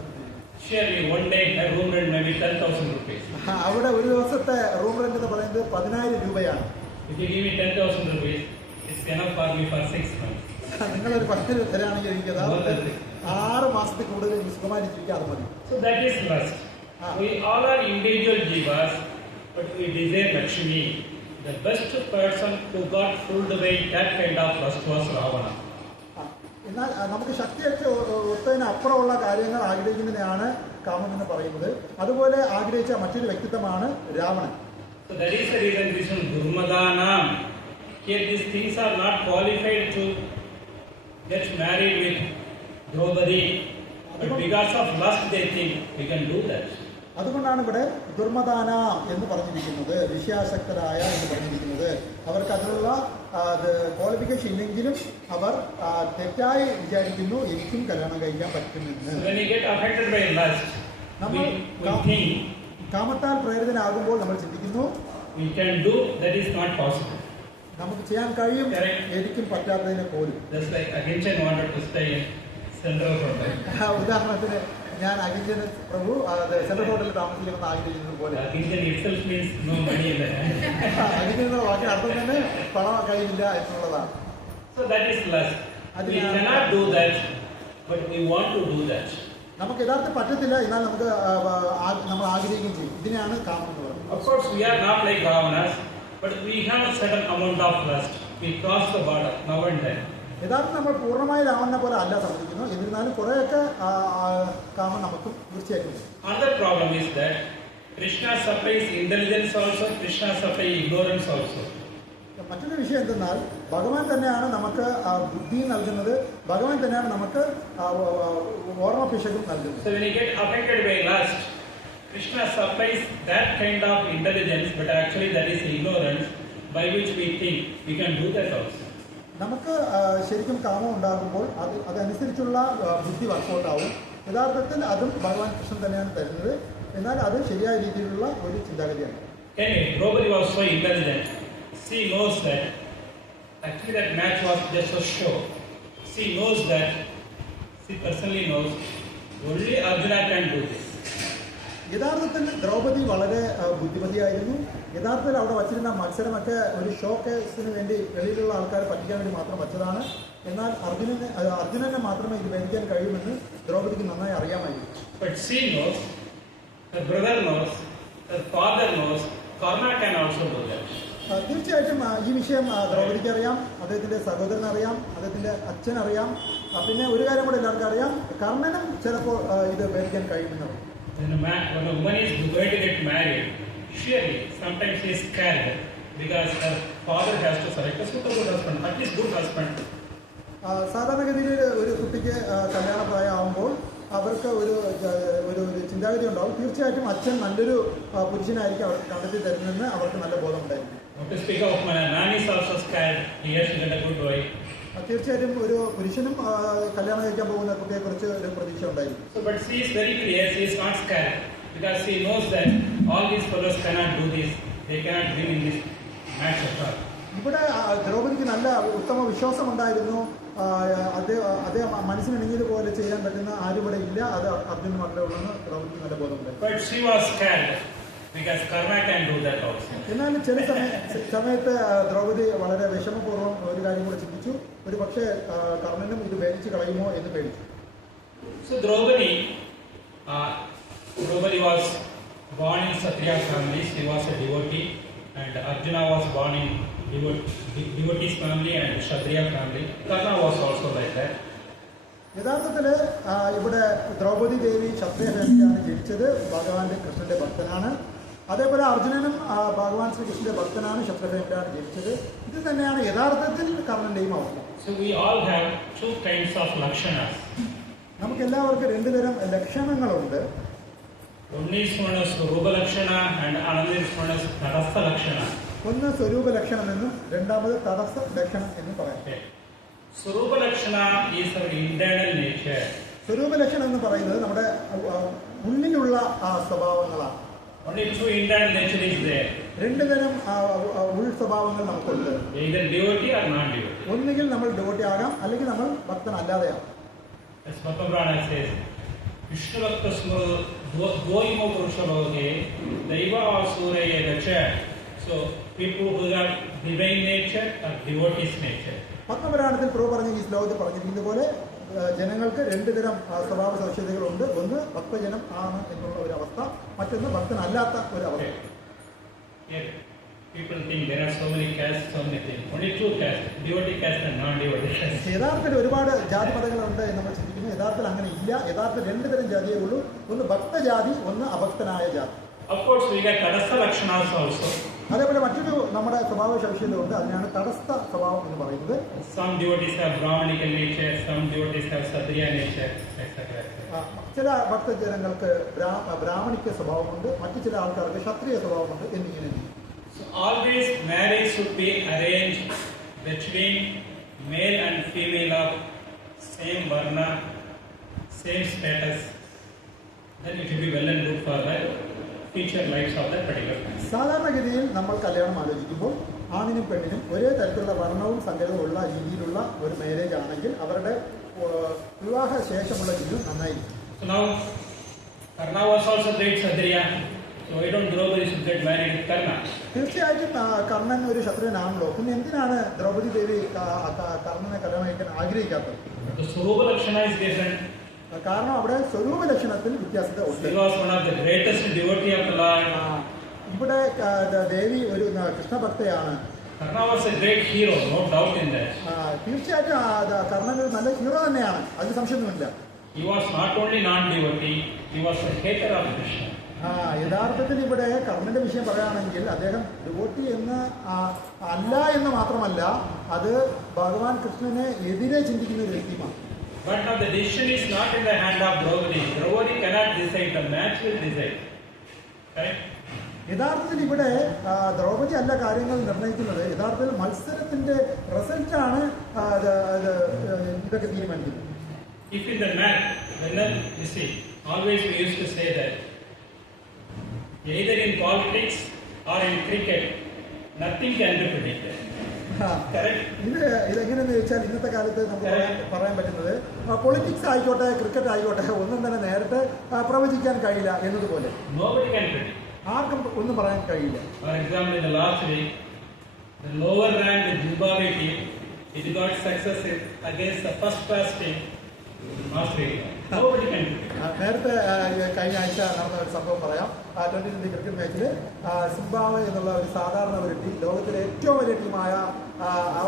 Surely one day a room rent may be 10,000 rupees. അവിടെ ഒരു ദിവസത്തെ റൂം റെന്റ് എന്ന് പറയുന്നത് 10,000 രൂപയാണ്. If you give me 10,000 rupees, it's enough for me for 6 months. നിങ്ങളൊരു 10,000 തരാണെങ്കിൽ എനിക്ക് 6 മാസത്തിൽ കൂടുതൽ സുഖമായി ജീവിക്കാതെ മതി. So that is lust. We all are individual jivas, but we desire Lakshmi. The best person who got fooled by that kind of lust was Ravana. എന്നാൽ നമുക്ക് ശക്തിയൊക്കെ ഒത്തതിന് അപ്പുറമുള്ള കാര്യങ്ങൾ ആഗ്രഹിക്കുന്നതിനെയാണ് കാമം എന്ന് പറയുന്നത്. അതുപോലെ ആഗ്രഹിച്ച മറ്റൊരു വ്യക്തിത്വമാണ് Ravanan. So that is the reason Durmadanam. Here these things are not qualified to get married with Draupadi. But because of lust they think we can do that. അതുകൊണ്ടാണ് ഇവിടെ ദുർമദാന എന്ന് പറഞ്ഞിരിക്കുന്നത്, വിഷയാസക്തരായ എന്ന് പറഞ്ഞിരിക്കുന്നത്. അവർക്ക് അതിനുള്ള ക്വാളിഫിക്കേഷൻ ഇല്ലെങ്കിലും അവർ തെറ്റായി വിചാരിക്കുന്നു എനിക്കും കല്യാണം കഴിക്കാൻ പറ്റുമെന്ന്. നമ്മൾ കാമത്താൽ പ്രേരിതനാകുമ്പോൾ നമ്മൾ ചിന്തിക്കുന്നു നമുക്ക് ചെയ്യാൻ കഴിയും, എനിക്കും പറ്റാത്തതിനെ പോലും. ഉദാഹരണത്തിന് ഞാൻ അഗിഞ്ചൻ പ്രഭു സെൻട്രൽ ഹോട്ടലിൽ താമസിക്കണമെന്ന് ആഗ്രഹിക്കുന്നത് പോലെ. അഗിഞ്ചൻ എന്ന വാക്കിന് അർത്ഥം തന്നെ പണം കഴിയില്ല എന്നുള്ളതാണ്. നമുക്ക് യഥാർത്ഥം പറ്റത്തില്ല, എന്നാൽ നമുക്ക് നമ്മൾ ആഗ്രഹിക്കുകയും ചെയ്യും. ഇതിനെയാണ് കാമം എന്ന് പറയുന്നത്. Of course, we are not like Ravanas, but we have a certain amount of lust. We cross the border now and then. യഥാർത്ഥം നമ്മൾ പൂർണ്ണമായി രാവണനെ പോലെ അല്ല സംബന്ധിക്കുന്നു. എന്നിരുന്നാലും കുറേയൊക്കെ കാമം നമുക്കും തീർച്ചയായിട്ടും. Another problem is that Krishna supplies intelligence also, Krishna supplies ignorance also. മറ്റൊരു വിഷയം എന്തെന്നാൽ ഭഗവാൻ തന്നെയാണ് നമുക്ക് ബുദ്ധി നൽകുന്നത്, ഭഗവാൻ തന്നെയാണ് നമുക്ക് ഓർമ്മ പിശകും നൽകുന്നത്. So when you get affected by lust, Krishna supplies that kind of intelligence, but actually that is ignorance by which we think we can do that also. നമുക്ക് ശരിക്കും കാമം ഉണ്ടാകുമ്പോൾ അതനുസരിച്ചുള്ള ബുദ്ധി വർക്കൗട്ട് ആവും. യഥാർത്ഥത്തിൽ അതും ഭഗവാൻ കൃഷ്ണൻ തന്നെയാണ് തരുന്നത്, എന്നാൽ അത് ശരിയായ രീതിയിലുള്ള ഒരു ചിന്താഗതിയാണ്. Draupadi was so intelligent. She knows that actually that match was just a show. She knows that, she personally knows only Arjuna can do this. യഥാർത്ഥത്തിൽ ദ്രൗപദി വളരെ ബുദ്ധിമതിയായിരുന്നു. യഥാർത്ഥത്തിൽ അവിടെ വച്ചിരുന്ന മത്സരമൊക്കെ ഒരു ഷോ കേസിന് വേണ്ടി വെളിയിലുള്ള ആൾക്കാരെ പറ്റിക്കാൻ വേണ്ടി മാത്രം വച്ചതാണ്. എന്നാൽ അർജുനനെ മാത്രമേ ഇത് ഭരിക്കാൻ കഴിയുമെന്ന് ദ്രൗപദിക്ക് നന്നായി അറിയാമായിരുന്നു. But she knows, her brother knows, her father knows, Karna can also do that. തീർച്ചയായിട്ടും ഈ വിഷയം ദ്രൗപദിക്ക് അറിയാം, അദ്ദേഹത്തിന്റെ സഹോദരൻ അറിയാം, അദ്ദേഹത്തിന്റെ അച്ഛൻ അറിയാം. പിന്നെ ഒരു കാര്യം കൂടെ എല്ലാവർക്കും അറിയാം, കർണനും ചിലപ്പോൾ ഇത് ഭരിക്കാൻ കഴിയുമെന്നറിയാം. When a woman is going to get married, surely sometimes she is scared because her father has to select a suitable husband, at least good husband. സാധാരണഗതിയിൽ ഒരു കുട്ടിക്ക് കല്യാണപ്രായമാകുമ്പോൾ അവർക്ക് ഒരു ചിന്താഗതി ഉണ്ടാവും. തീർച്ചയായിട്ടും അച്ഛൻ നല്ലൊരു പുരുഷനായിരിക്കും അവർക്ക് കണ്ടെത്തി തരുന്നതെന്ന് അവർക്ക് നല്ല ബോധമുണ്ടായിരിക്കും. തീർച്ചയായിട്ടും ഒരു പുരുഷനും കല്യാണം കഴിക്കാൻ പോകുന്ന കുട്ടിയെ കുറിച്ച് ഒരു പ്രതീക്ഷ ഉണ്ടായിരിക്കും. ഇവിടെ ദ്രൗപദിക്ക് നല്ല ഉത്തമ വിശ്വാസം ഉണ്ടായിരുന്നു. അദ്ദേഹം മനസ്സിനിണങ്ങിയതുപോലെ ചെയ്യാൻ പറ്റുന്ന ആരും ഇവിടെ ഇല്ല, അത് അർജുനന് മാത്രമേ ഉള്ളൂ എന്ന് ദ്രൗപദിക്ക് നല്ല ബോധമുണ്ടായിരുന്നു. എന്നാൽ ചില സമയത്ത് ദ്രൗപദി വളരെ വിഷമപൂർവ്വം ഒരു കാര്യം കൂടെ ചിന്തിച്ചു, ഒരു പക്ഷേ കർണനും ഇത് ഭേദിച്ച് കളയുമോ എന്ന് പേടിച്ചു. So Draupadi was born in Kshatriya family. She was a devotee, and Arjuna was born in devotees family and Kshatriya family. Karna was also like that. യഥാർത്ഥത്തിൽ ഇവിടെ ദ്രൗപദി ദേവി ക്ഷത്രിയ ഫാമിലിയാണ് ജനിച്ചത്. ഭഗവാന്റെ കൃഷ്ണന്റെ ഭക്തനാണ്. അതേപോലെ അർജുനനും ഭഗവാൻ ശ്രീകൃഷ്ണന്റെ ഭക്തനാണ്, ക്ഷത്രിയ ഫാമിലിയാണ് ജനിച്ചത്. ഇത് തന്നെയാണ് യഥാർത്ഥത്തിൽ കർണന്റെയും അവസ്ഥ. So we all have two kinds of lakshanas. നമുക്ക് എല്ലാവർക്കും രണ്ടു തരം ലക്ഷണങ്ങളുണ്ട്. One is known as Rupa Lakshana and another is known as Tadastha Lakshana. ഒന്ന് സ്വരൂപ ലക്ഷണം എന്നും രണ്ടാമത് തടസ്സ ലക്ഷണം എന്നും പറയാം. Swarupa Lakshana is our internal nature. സ്വരൂപ ലക്ഷണം എന്ന് പറയുന്നത് നമ്മുടെ ഉള്ളിലുള്ള സ്വഭാവങ്ങളാണ്. Only two internal nature is there. രണ്ടു തരം ഉൾ സ്വഭാവങ്ങൾ നമുക്കുണ്ട്. Either devotee or non-devotee. ഒന്നുകിൽ നമ്മൾ ഡിവോട്ടി ആകാം, അല്ലെങ്കിൽ നമ്മൾ ഭക്തനല്ലാതെയാവും. As Bhaktivinoda says, Vishnu Bhakta Smriti Dvoimo Purusha Bhagavate Daiva Asuraya Gacha. So people who have divine nature or devotee's nature. പത്മപുരാണത്തിൽ പ്രഭു പറഞ്ഞ ഈ ശ്ലോകത്തിൽ പറഞ്ഞിരിക്കുന്നത് പോലെ ജനങ്ങൾക്ക് രണ്ടു തരം സ്വഭാവ സവിശേഷതകളുണ്ട്. ഒന്ന് ഭക്തജനം ആണ് എന്നുള്ള ഒരു അവസ്ഥ, മറ്റൊന്ന് ഭക്തനല്ലാത്ത ഒരു അവസ്ഥ. People think there are so many castes, so many things. Only two castes, devotee caste and non-devotee caste. യഥാർത്ഥത്തിൽ ഒരുപാട് ജാതി മതങ്ങളുണ്ട് എന്ന് നമ്മൾ ചിന്തിക്കുന്നു. യഥാർത്ഥത്തിൽ അങ്ങനെ ഇല്ല. യഥാർത്ഥത്തിൽ രണ്ട് തരം ജാതിയേ ഉള്ളൂ. ഒന്ന് ഭക്തജാതി, ഒന്ന് അഭക്തനായ ജാതി. Of course, we get Tadastha Lakshanas also. അതേപോലെ മറ്റൊരു നമ്മുടെ സ്വഭാവ സവിശേഷത ഉണ്ട്. അതിനാണ് തടസ്ഥ സ്വഭാവം എന്ന് പറയുന്നത്. Some devotees have Brahmanical nature, some devotees have Satriya nature, etc. ചില ഭക്തജനങ്ങൾക്ക് ബ്രാഹ്മണിക സ്വഭാവമുണ്ട്, മറ്റു ചില ആൾക്കാർക്ക് ക്ഷത്രിയ സ്വഭാവമുണ്ട് എന്നിങ്ങനെ. So always marriage should be arranged between male and female of same varna, same status. Then it will be well and good for the future lives of that particular family. സാധാരണഗതിയിൽ നമ്മൾ കല്യാണം ആലോചിക്കുമ്പോൾ ആണിനും പെണ്ണിനും ഒരേ തരത്തിലുള്ള വർണ്ണവും സങ്കരവും ഉള്ള രീതിയിലുള്ള ഒരു മാരേജ് ആണെങ്കിൽ അവരുടെ വിവാഹ ശേഷമുള്ള ജീവിതം നന്നായിരിക്കും. So now Karna was also great Satriya. So why don't Draupadi should get married with Karna? തീർച്ചയായിട്ടും കർണൻ ഒരു ക്ഷത്രിയനാണല്ലോ. പിന്നെ എന്തിനാണ് ദ്രൗപദി ദേവി കർണനെ കല്യാണം കഴിക്കാൻ ആഗ്രഹിക്കാത്തത്? The Swarupa Lakshana is different. കാരണം അവിടെ സ്വരൂപ ലക്ഷണത്തിൽ വ്യത്യാസത ഉണ്ട്. She was one of the greatest devotee of the Lord. ഇവിടെ ദേവി ഒരു കൃഷ്ണഭക്തയാണ്. Karna was a great hero, no doubt in that. തീർച്ചയായിട്ടും കർണൻ ഒരു നല്ല ഹീറോ തന്നെയാണ്, അതിൽ സംശയമൊന്നുമില്ല. He was not only non-devotee, he was a hater of Krishna. യഥാർത്ഥത്തിൽ ഇവിടെ കർണന്റെ വിഷയം പറയുകയാണെങ്കിൽ അദ്ദേഹം ഡിവോട്ടി എന്ന് അല്ല എന്ന് മാത്രമല്ല, അത് ഭഗവാൻ കൃഷ്ണനെ എതിരെ ചിന്തിക്കുന്ന ഒരു വ്യക്തിയാണ്. But now the decision is not in the hand of Draupadi. Draupadi cannot decide, the match will decide. Correct? യഥാർത്ഥത്തിൽ ഇവിടെ ദ്രൗപദി അല്ല കാര്യങ്ങൾ നിർണ്ണയിക്കുന്നത്. യഥാർത്ഥത്തിൽ മത്സരത്തിന്റെ റിസൾട്ടാണ് ഇതൊക്കെ തീരുമാനിക്കുന്നത്. If in the match, when you see, always we used to say that either in politics or in cricket, nothing can be predicted. Correct? ഇതെങ്ങനെയെന്ന് ചോദിച്ചാൽ ഇന്നത്തെ കാലത്ത് നമുക്ക് പറയാൻ പറ്റുന്നത് പൊളിറ്റിക്സ് ആയിക്കോട്ടെ ക്രിക്കറ്റ് ആയിക്കോട്ടെ ഒന്നും തന്നെ നേരിട്ട് പ്രവചിക്കാൻ കഴിയില്ല എന്നതുപോലെ. Nobody can predict. ആർക്കും ഒന്നും പറയാൻ കഴിയില്ല. For example, in the last week, the lower ranked Zimbabwe team, it got success against the first class team, Australia. Nobody can predict. നേരത്തെ കഴിഞ്ഞ ആഴ്ച നടന്ന ഒരു സംഭവം പറയാം. 2020 ക്രിക്കറ്റ് മാച്ചിൽ സിംബാബ്വെ എന്നുള്ള ഒരു സാധാരണ ഒരു ടീം ലോകത്തിലെ ഏറ്റവും വലിയ ടീമായ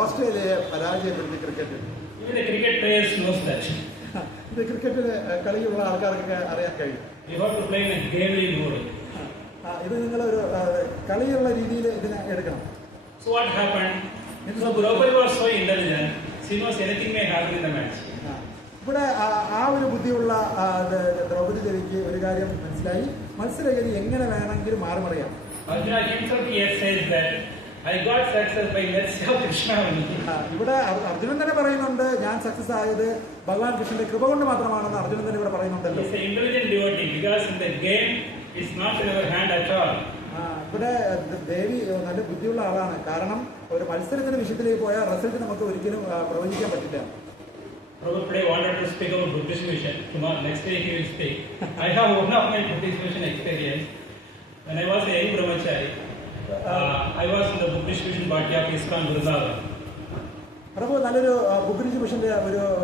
ഓസ്ട്രേലിയയെ പരാജയപ്പെടുത്തി cricket. Even the cricket players knows that. ഇത് ക്രിക്കറ്റിൽ കളിയുള്ള ആൾക്കാർക്കൊക്കെ അറിയാൻ കഴിയും. You have to play in a gamely mode. ഇത് നിങ്ങളൊരു കളിയുള്ള രീതിയിൽ ഇതിനെ എടുക്കണം. So what happened? So Draupadi was so intelligent. She knows anything may happen in the match. ഇവിടെ ആ ഒരു ബുദ്ധിയുള്ള ദ്രൗപദി ദേവിക്ക് ഒരു കാര്യം മനസ്സിലായി, മത്സരഗതി എങ്ങനെ വേണമെങ്കിലും മാറിമറിയാം. Arjuna himself here says that I got success by mercy of Krishna only. ഇവിടെ അർജുനൻ തന്നെ പറയുന്നുണ്ട്, ഞാൻ സക്സസ് ആയത് ഭഗവാൻ കൃഷ്ണന്റെ കൃപ കൊണ്ട് മാത്രമാണെന്ന് അർജുനൻ തന്നെ ഇവിടെ പറയുന്നുണ്ടല്ലോ. He is an intelligent devotee because in the game it's not in our hand at all. ഇവിടെ ദേവി നല്ല ബുദ്ധിയുള്ള ആളാണ്. കാരണം ഒരു മത്സരത്തിന്റെ വിഷയത്തിലേക്ക് പോയാൽ റിസൾട്ട് നമുക്ക് ഒരിക്കലും പ്രവചിക്കാൻ പറ്റില്ല. Prabhupada wanted to speak about Buddhist mission. Tomorrow, next week he will speak. I have one of my Buddhist mission experience. When I was a young brahmachari, I was in the Buddhist mission party of ISKCON Vrindavan. പ്രഭു നല്ലൊരു Buddhist മിഷന്റെ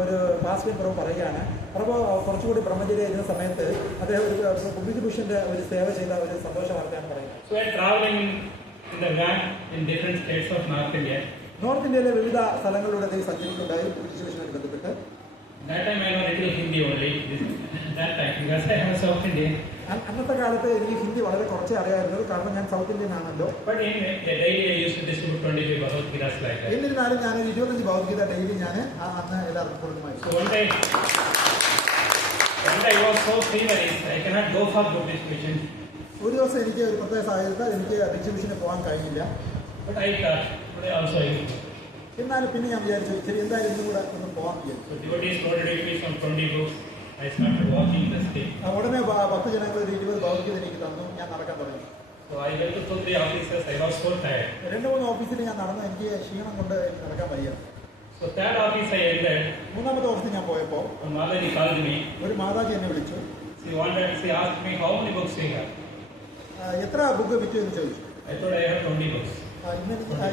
ഒരു pastor പ്രഭു പറയുകയാണ്. പ്രഭു കുറച്ചുകൂടി ബ്രഹ്മചര്യ ഇരുന്ന സമയത്ത് അദ്ദേഹം ഒരു Buddhist മിഷന്റെ ഒരു സേവ ചെയ്ത ഒരു സന്തോഷ വാർത്തയാണ് പറയുന്നത്. So I traveling in the van in different states of North India. North ഇന്ത്യയിലെ വിവിധ സ്ഥലങ്ങളിലൂടെ അദ്ദേഹം സഞ്ചരിക്കുന്നുണ്ടായി ബുദ്ധിസ്റ്റ് മിഷനുമായി ബന്ധപ്പെട്ട്. That time I know little Hindi only. That time because I am South Indian. അന്നത്തെ കാലത്ത് എനിക്ക് ഹിന്ദി വളരെ കുറച്ചേ അറിയാമായിരുന്നു, കാരണം ഞാൻ സൗത്ത് ഇന്ത്യൻ ആണല്ലോ. But anyway, daily I used to distribute 25 Bhagavad Gitas like that. എന്നിരുന്നാലും ഞാൻ 25 ഭഗവത്ഗീത ഡെയിലി ഞാൻ അന്ന് എല്ലാവർക്കും കൊടുക്കുമായിരുന്നു. So one day I was so serious, I cannot go for Buddhist mission. ഒരു ദിവസം എനിക്ക് ഒരു പ്രത്യേക സാഹചര്യത്തിൽ എനിക്ക് ബുദ്ധിസ്റ്റ് മിഷന് പോകാൻ കഴിയില്ല. But I thought today also I will. എന്നാലും പിന്നെ ഞാൻ വിചാരിച്ചു ശരി എന്തായാലും ഇന്നും കൂടെ ഒന്ന് പോകാൻ വിചാരിച്ചു. So devotees loaded with me some 20 books. I started walking the street. ഉടനെ 10 ജനങ്ങൾ 20 ഭഗവത്ഗീത എനിക്ക് തന്നു. ഞാൻ നടക്കാൻ തുടങ്ങി. So I went to 2-3 offices. I was so tired. 2-3 ഓഫീസിൽ ഞാൻ നടന്നു. എനിക്ക് ക്ഷീണം കൊണ്ട് നടക്കാൻ വയ്യ. So third office I entered. മൂന്നാമത്തെ ഓഫീസിൽ ഞാൻ പോയപ്പോൾ Malani called me. ഒരു മാതാജി എന്നെ വിളിച്ചു. She asked me how many books we have. എത്ര ബുക്ക് വിറ്റു എന്ന് ചോദിച്ചു. I told I have 20 books.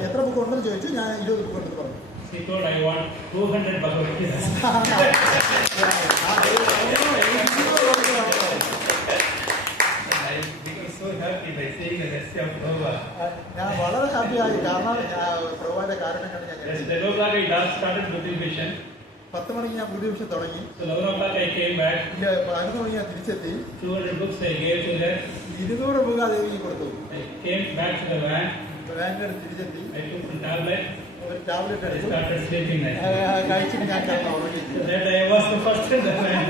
എത്ര ബുക്ക് ഉണ്ടെന്ന് ചോദിച്ചു. ഞാൻ 20 ബുക്ക് ഉണ്ടെന്ന് പറഞ്ഞു. She told I want 200 Bhagavad Gitas. I became so happy by saying that I mercy of Prabhupada. ഞാൻ വളരെ ഹാപ്പിയായി, കാരണം പ്രഭുവിന്റെ കാരണം കണ്ട് ഞാൻ Yes, 11 o'clock I last started Buddhi Mission. 10 മണിക്ക് ഞാൻ പുതിയ വിഷയം തുടങ്ങി. So 11 o'clock I came back. 11 മണിക്ക് ഞാൻ തിരിച്ചെത്തി. 200 books I gave to her. 200 book ദേവിക്ക് കൊടുത്തു. I came back to the van. വാനിൽ തിരിച്ചെത്തി. I took some tablet. ഒരു ടാബ്ലറ്റ് I എടുത്തു. started sleeping. കഴിച്ചിട്ട് ഞാൻ കിടന്നു ഉറങ്ങി. That I was the first in the van.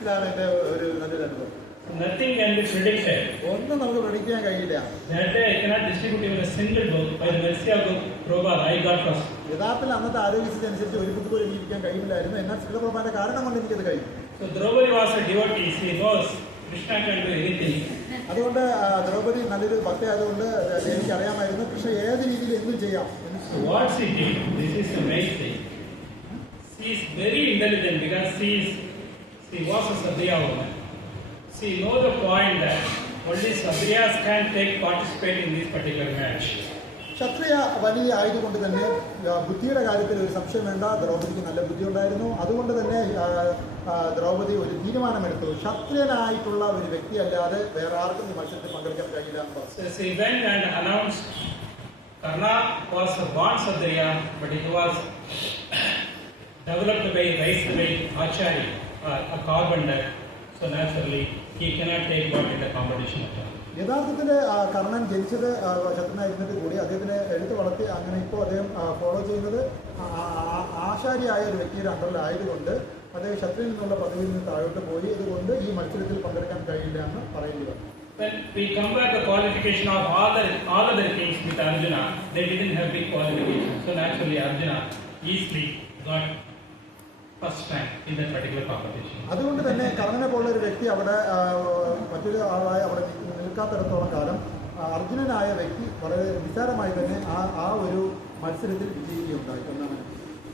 ഇതാണ് എന്റെ ഒരു നല്ലൊരു അനുഭവം. Nothing can be predicted. ഒന്നും നമുക്ക് പ്രഡിക്റ്റ് ചെയ്യാൻ കഴിയില്ല. That day I cannot distribute even a single book. By the mercy of Prabhupada, I got first. യഥാർത്ഥത്തിൽ അന്നത്തെ ആരോഗ്യസ്ഥിതി അനുസരിച്ച് ഒരു ബുക്ക് പോലും ജീവിക്കാൻ കഴിയില്ലായിരുന്നു. എന്നാൽ ശിലപ്രഭുവിന്റെ കാരണം കൊണ്ട് എനിക്കത് കഴിയും. So Draupadi was a devotee. She knows Krishna can do anything. അതുകൊണ്ട് ദ്രൗപദി നല്ലൊരു ഭക്തയായതുകൊണ്ട് എനിക്ക് അറിയാമായിരുന്നു കൃഷ്ണ ഏത് രീതിയിൽ എന്തും ചെയ്യാം. So what she did, this is the main thing. She is very intelligent because she was a Sabriya woman. She knows the point that only Sabriyas can participate in this particular match. ക്ഷത്രിയ വനിത ആയതുകൊണ്ട് തന്നെ ബുദ്ധിയുടെ കാര്യത്തിൽ ഒരു സംശയം വേണ്ട. ദ്രൗപദിക്ക് നല്ല ബുദ്ധി ഉണ്ടായിരുന്നു. അതുകൊണ്ട് തന്നെ ദ്രൗപദി ഒരു തീരുമാനമെടുത്തു, ക്ഷത്രിയനായിട്ടുള്ള ഒരു വ്യക്തി അല്ലാതെ വേറെ ആർക്കും ഈ മത്സരത്തിൽ പങ്കെടുക്കാൻ കഴിയില്ല എന്ന് പറഞ്ഞു. So she went and announced Karna was a born Kshatriya, but he was developed by, raised by Acharya, a carpenter. So naturally, he cannot take part in the competition at all. യഥാർത്ഥത്തിൽ കർണൻ ജനിച്ചത് ക്ഷത്രനായിരുന്നിട്ട് കൂടി അദ്ദേഹത്തിനെ എടുത്തു വളർത്തി അങ്ങനെ ഇപ്പോൾ അദ്ദേഹം follow ചെയ്യുന്നത് ആശാരിയായ ഒരു വ്യക്തിയുടെ അണ്ടറിലായതുകൊണ്ട് അദ്ദേഹം ക്ഷത്രിയിൽ നിന്നുള്ള പദവിയിൽ നിന്ന് താഴോട്ട് പോയി. അതുകൊണ്ട് ഈ മത്സരത്തിൽ പങ്കെടുക്കാൻ കഴിയില്ല എന്ന് പറയുന്നത്. When we compare the qualification of all other kings with Arjuna, they didn't have big qualification. So naturally, Arjuna easily got first rank in that particular competition. അതുകൊണ്ട് തന്നെ കർണനെ പോലുള്ള ഒരു വ്യക്തി അവിടെ മറ്റൊരു ആളായി അവിടെ നിൽക്കാത്തിടത്തോളം കാലം അർജുനനായ വ്യക്തി വളരെ നിസ്സാരമായി തന്നെ ആ ഒരു മത്സരത്തിൽ വിജയിക്കുകയുണ്ടായി എന്നാണ്.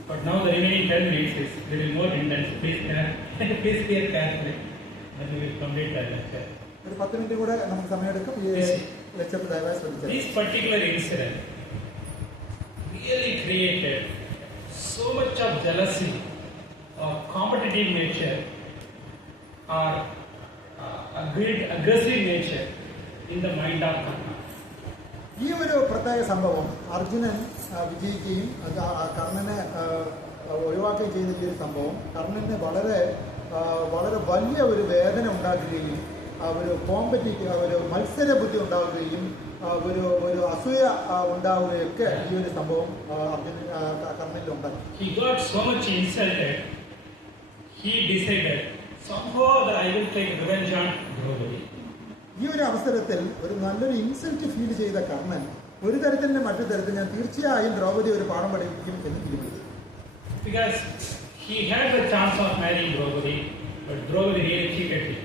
But now the remaining 10 minutes is little more intense. Please hear carefully. Then we will complete that lecture. ഒരു 10 മിനിറ്റ് കൂടെ നമുക്ക് സമയമെടുക്കും. ഈ ലെക്ചറിൽ ദയവായി ശ്രദ്ധിച്ചത്. This particular incident really created so much of jealousy or competitive nature or aggressive nature in the mind of Karna. ഈ ഒരു പ്രത്യേക സംഭവം അർജുനൻ വിജയിക്കുകയും കർണനെ ഒഴിവാക്കുകയും ചെയ്ത ഈ ഒരു സംഭവം കർണന് വളരെ വലിയ ഒരു വേദന ഉണ്ടാക്കുകയും ഒരു ഒരു മത്സര ബുദ്ധി ഉണ്ടാവുകയും ഒരു അസൂയ ഉണ്ടാവുകയൊക്കെ ഈ ഒരു സംഭവം കർണനിൽ ഉണ്ടായി. He got so much insulted. He decided somehow that I will take revenge on Draupadi. ഈ ഒരു അവസരത്തിൽ ഒരു നല്ലൊരു ഇൻസൾട്ട് ഫീൽ ചെയ്ത കർണൻ ഒരു തരത്തിൽ മറ്റൊരു തരത്തിൽ ഞാൻ തീർച്ചയായും ദ്രൗപദി ഒരു പാഠം പഠിപ്പിക്കും എന്ന് തീരുമാനിച്ചു. Because he had the chance of marrying Draupadi, but Draupadi really cheated him.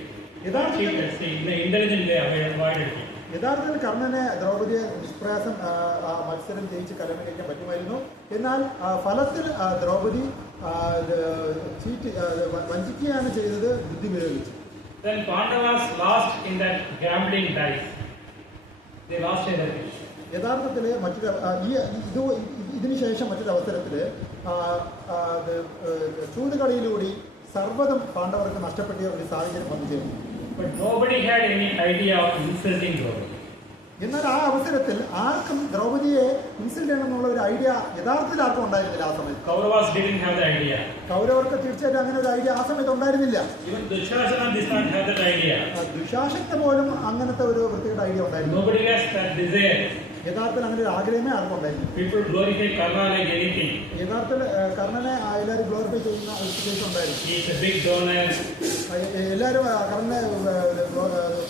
യഥാർത്ഥത്തിൽ കർണനെ ദ്രൗപദിയെ നിഷ്പ്രയാസം മത്സരം ജയിച്ച് കല്യാണം കഴിക്കാൻ പറ്റുമായിരുന്നു. എന്നാൽ ഫലത്തിൽ ദ്രൗപദി വഞ്ചിക്കുകയാണ് ചെയ്തത്, ബുദ്ധി ഉപയോഗിച്ചു. Then Pandavas lost in that gambling dice. They lost everything. യഥാർത്ഥത്തിൽ ഇതിനുശേഷം മറ്റൊരു അവസരത്തിൽ ചൂതുകളിയിലൂടെ സർവ്വതും പാണ്ഡവർക്ക് നഷ്ടപ്പെട്ട ഒരു സാഹചര്യം വന്നു ചേർന്നു. But nobody had any idea of insulting Draupadi. എന്നാൽ ആ അവസരത്തിൽ ആർക്കും ദ്രൗപദിയെ ഇൻസൾട്ട് ചെയ്യണമെന്നുള്ള ഒരു ഐഡിയ യഥാർത്ഥത്തിൽ ആർക്കും ഉണ്ടായിരുന്നില്ല ആ സമയത്ത്. Kauravas didn't have the idea. കൗരവർക്ക് തീർച്ചയായിട്ടും അങ്ങനെ ഒരു ഐഡിയ ആ സമയത്ത് ഉണ്ടായിരുന്നില്ല. Even Dushasana did not have that idea. ദുശാസനന് പോലും അങ്ങനത്തെ ഒരു പ്രത്യേക ഐഡിയ ഉണ്ടായിരുന്നു. Nobody has that desire. യഥാർത്ഥത്തിൽ അങ്ങനെ ഒരു ആഗ്രഹമേ ആർക്കും ഉണ്ടായിരുന്നു. People glorify Karna like anything. യഥാർത്ഥത്തിൽ കർണനെ എല്ലാവരും ഗ്ലോറിഫൈ ചെയ്യുന്ന ഒരു സിറ്റുവേഷൻ ഉണ്ടായിരുന്നു. He is a big donor. എല്ലാവരും കർണനെ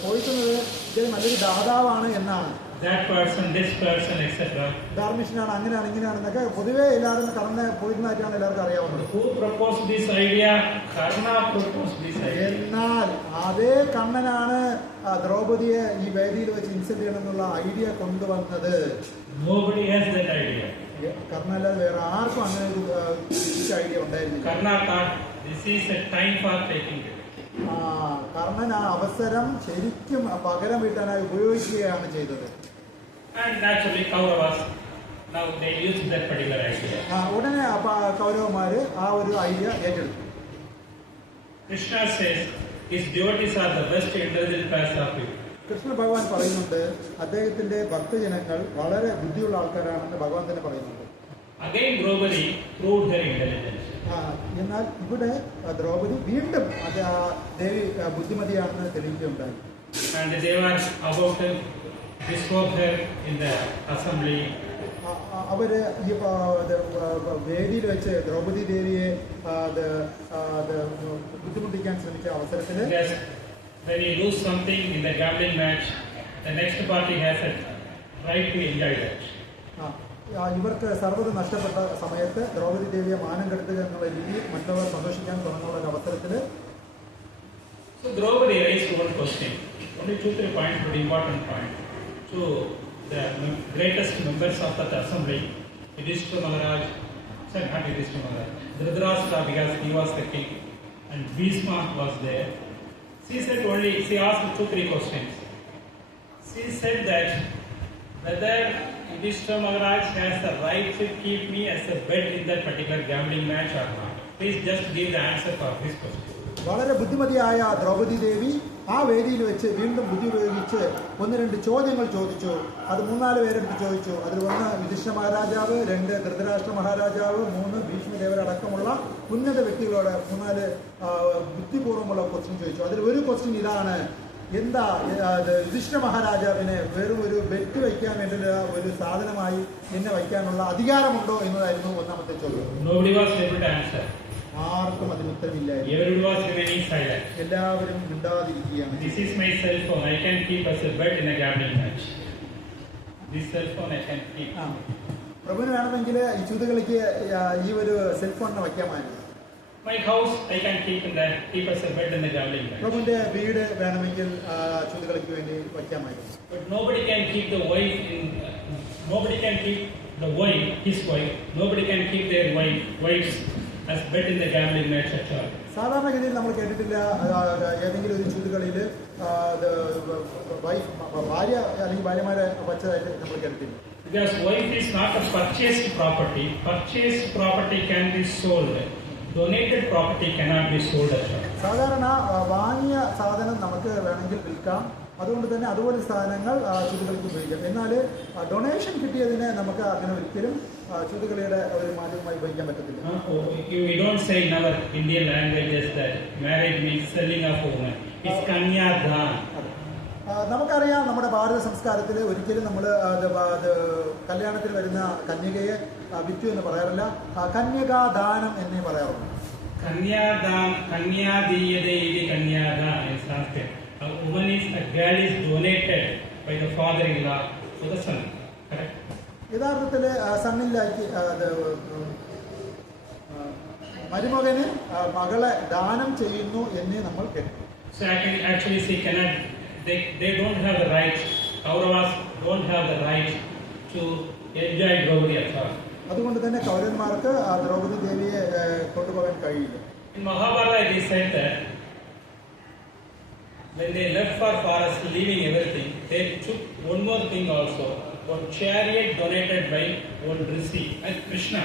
പോയിട്ടുള്ളത് ഇദ്ദേഹം നല്ലൊരു ദാതാവാണ് എന്നാണ്. That person, this person, etc. ധാർമ്മിഷനാണ്, അങ്ങനെയാണ്, ഇങ്ങനെയാണെന്നൊക്കെ പൊതുവേ എല്ലാവരും കർണനെ പോയിരുന്നതായിട്ടാണ് എല്ലാവർക്കും അറിയാവുന്നത്. Who proposed this idea? Karna proposed this idea. എന്നാൽ അതേ കണ്ണനാണ് ദ്രൗപദിയെ ഈ വേദിയിൽ വെച്ച് ഇൻസൾട്ട് ചെയ്യണമെന്നുള്ള ഐഡിയ കൊണ്ടുവന്നത്. Nobody has that idea. കർണല്ലാതെ വേറെ ആർക്കും അങ്ങനെ ഒരു ഐഡിയ ഉണ്ടായിരുന്നില്ല. Karna thought this is a time for taking it. Karnan ആ അവസരം ശരിക്കും പകരം വീട്ടാനായി ഉപയോഗിക്കുകയാണ് ചെയ്തത്. And naturally Kauravas, now they used that particular idea. ഉടനെ കൗരവന്മാര് ആ ഒരു ഐഡിയ ഏറ്റെടുത്തു. Krishna says his devotees are the best intelligent class of people. Krishna ഭഗവാൻ പറയുന്നുണ്ട് അദ്ദേഹത്തിന്റെ ഭക്തജനങ്ങൾ വളരെ ബുദ്ധിയുള്ള ആൾക്കാരാണെന്ന് ഭഗവാൻ തന്നെ പറയുന്നുണ്ട്. Again, Draupadi proved her intelligence. എന്നാൽ ഇവിടെ ദ്രൗപദി വീണ്ടും അത് ദേവി ബുദ്ധിമതിയാണെന്ന് തെളിയിക്കുകയുണ്ടായി. And they were about to disrobe her in the assembly. അവര് ഈ വേദിയിൽ വെച്ച് ദ്രൗപദി ദേവിയെ ബുദ്ധിമുട്ടിക്കാൻ ശ്രമിച്ച അവസരത്തിൽ when you lose something in the gambling match, the next party has a right to enjoy that. ഇവർക്ക് സർവ്വത നഷ്ടപ്പെട്ട സമയത്ത് ദ്രൗപദി ദേവിയെ മാനം കെടുത്തുക എന്നുള്ള രീതിയിൽ മറ്റുള്ളവർ സന്തോഷിക്കാൻ തുടങ്ങുന്ന ഒരു അവസരത്തിൽ So Draupadi raised one question, only 2-3 points, but important point. So the greatest members of that assembly, Yudhishthira Maharaj, sorry, not Yudhishthira Maharaj, Dhritarashtra, because he was the king, and Bhishma was there. She asked 2-3 questions. She said that whether Yudhishthira Maharaj has the right to keep me as a bet in that particular gambling match or not. Please just give the answer for this question. വളരെ ബുദ്ധിമതിയായ ദ്രൗപദി ദേവി ആ വേദിയിൽ വെച്ച് വീണ്ടും ബുദ്ധി ഉപയോഗിച്ച് 1-2 ചോദ്യങ്ങൾ ചോദിച്ചു. അത് 3-4 പേരെടുത്ത് ചോദിച്ചു. അതിൽ 1 യുധിഷ്ഠിര മഹാരാജാവ്, 2 ധൃതരാഷ്ട്ര മഹാരാജാവ്, 3 ഭീഷ്മദേവരടക്കമുള്ള ഉന്നത വ്യക്തികളോട് 3-4 ബുദ്ധിപൂർവ്വമുള്ള ക്വസ്റ്റ്യൻ ചോദിച്ചു. അതിൽ ഒരു ക്വസ്റ്റ്യൻ ഇതാണ്: എന്താ യുധിഷ്ഠിര മഹാരാജാവിനെ വെറും ഒരു ബെറ്റ് വയ്ക്കാൻ വേണ്ടിയുള്ള ഒരു സാധനമായി എന്നെ വയ്ക്കാനുള്ള അധികാരമുണ്ടോ എന്നതായിരുന്നു ഒന്നാമത്തെ ചോദ്യം. ആർക്കും അതിന് ഉത്തരമില്ലായിരുന്നു. എല്ലാവരും മിണ്ടാതിരിക്കുകയാണ്. പ്രഭുവിന് വേണമെങ്കിൽ ഈ ചൂതുകളിക്ക് ഈ ഒരു സെൽഫോണിനെ വയ്ക്കാമായിരുന്നു. My house I can keep as a bed in the gambling match. പ്രഭുവിന്റെ വീട് വേണമെങ്കിൽ ചൂതുകളിക്ക് വേണ്ടി വയ്ക്കാമായിരുന്നു. But nobody can keep the wife in. Nobody can keep the wife, his wife. Nobody can keep their wives as bed in the gambling match at all. സാധാരണഗതിയിൽ നമ്മൾ കേട്ടിട്ടില്ല ഏതെങ്കിലും ഒരു ചൂതുകളിൽ ഭാര്യ അല്ലെങ്കിൽ ഭാര്യമാരെ വച്ചതായിട്ട് നമ്മൾ കേട്ടിട്ടില്ല. Because wife is not a purchased property. Purchased property can be sold. Donated property cannot be sold at all. സാധാരണ വാങ്ങിയ സാധനം നമുക്ക് വേണമെങ്കിൽ വിൽക്കാം. അതുകൊണ്ട് തന്നെ അതുപോലെ സാധനങ്ങൾ ചൂതുകളിക്ക് ഉപയോഗിക്കാം. എന്നാൽ ഡൊണേഷൻ കിട്ടിയതിനെ നമുക്ക് അങ്ങനെ ഒരിക്കലും ചൂതുകളിയുടെ ഒരു മാധ്യമമായി ഉപയോഗിക്കാൻ പറ്റത്തില്ല. We don't say in our Indian languages that marriage means selling of a woman. It's kanyadan. നമുക്കറിയാം നമ്മുടെ ഭാരത സംസ്കാരത്തിൽ ഒരിക്കലും നമ്മൾ കല്യാണത്തിൽ വരുന്ന കന്യകയെ വിറ്റു എന്ന് പറയാറില്ല, കന്യകാദാനം എന്നേ പറയാറുള്ളൂ. യഥാർത്ഥത്തിൽ സണ്ണില്ലാക്കി മരുമകന് മകളെ ദാനം ചെയ്യുന്നു എന്നേ നമ്മൾ കേട്ടു. So actually she cannot. They don't have the right. Kauravas don't have the right to enjoy Draupadi at all. അതുകൊണ്ട് തന്നെ കൗരവന്മാർക്ക് ദ്രൗപദി ദേവിയെ കൊണ്ടുപോകാൻ കഴിയില്ല. In Mahabharata it is said that when they left for forest, leaving everything, they took one more thing also. One chariot donated by one Rishi. And Krishna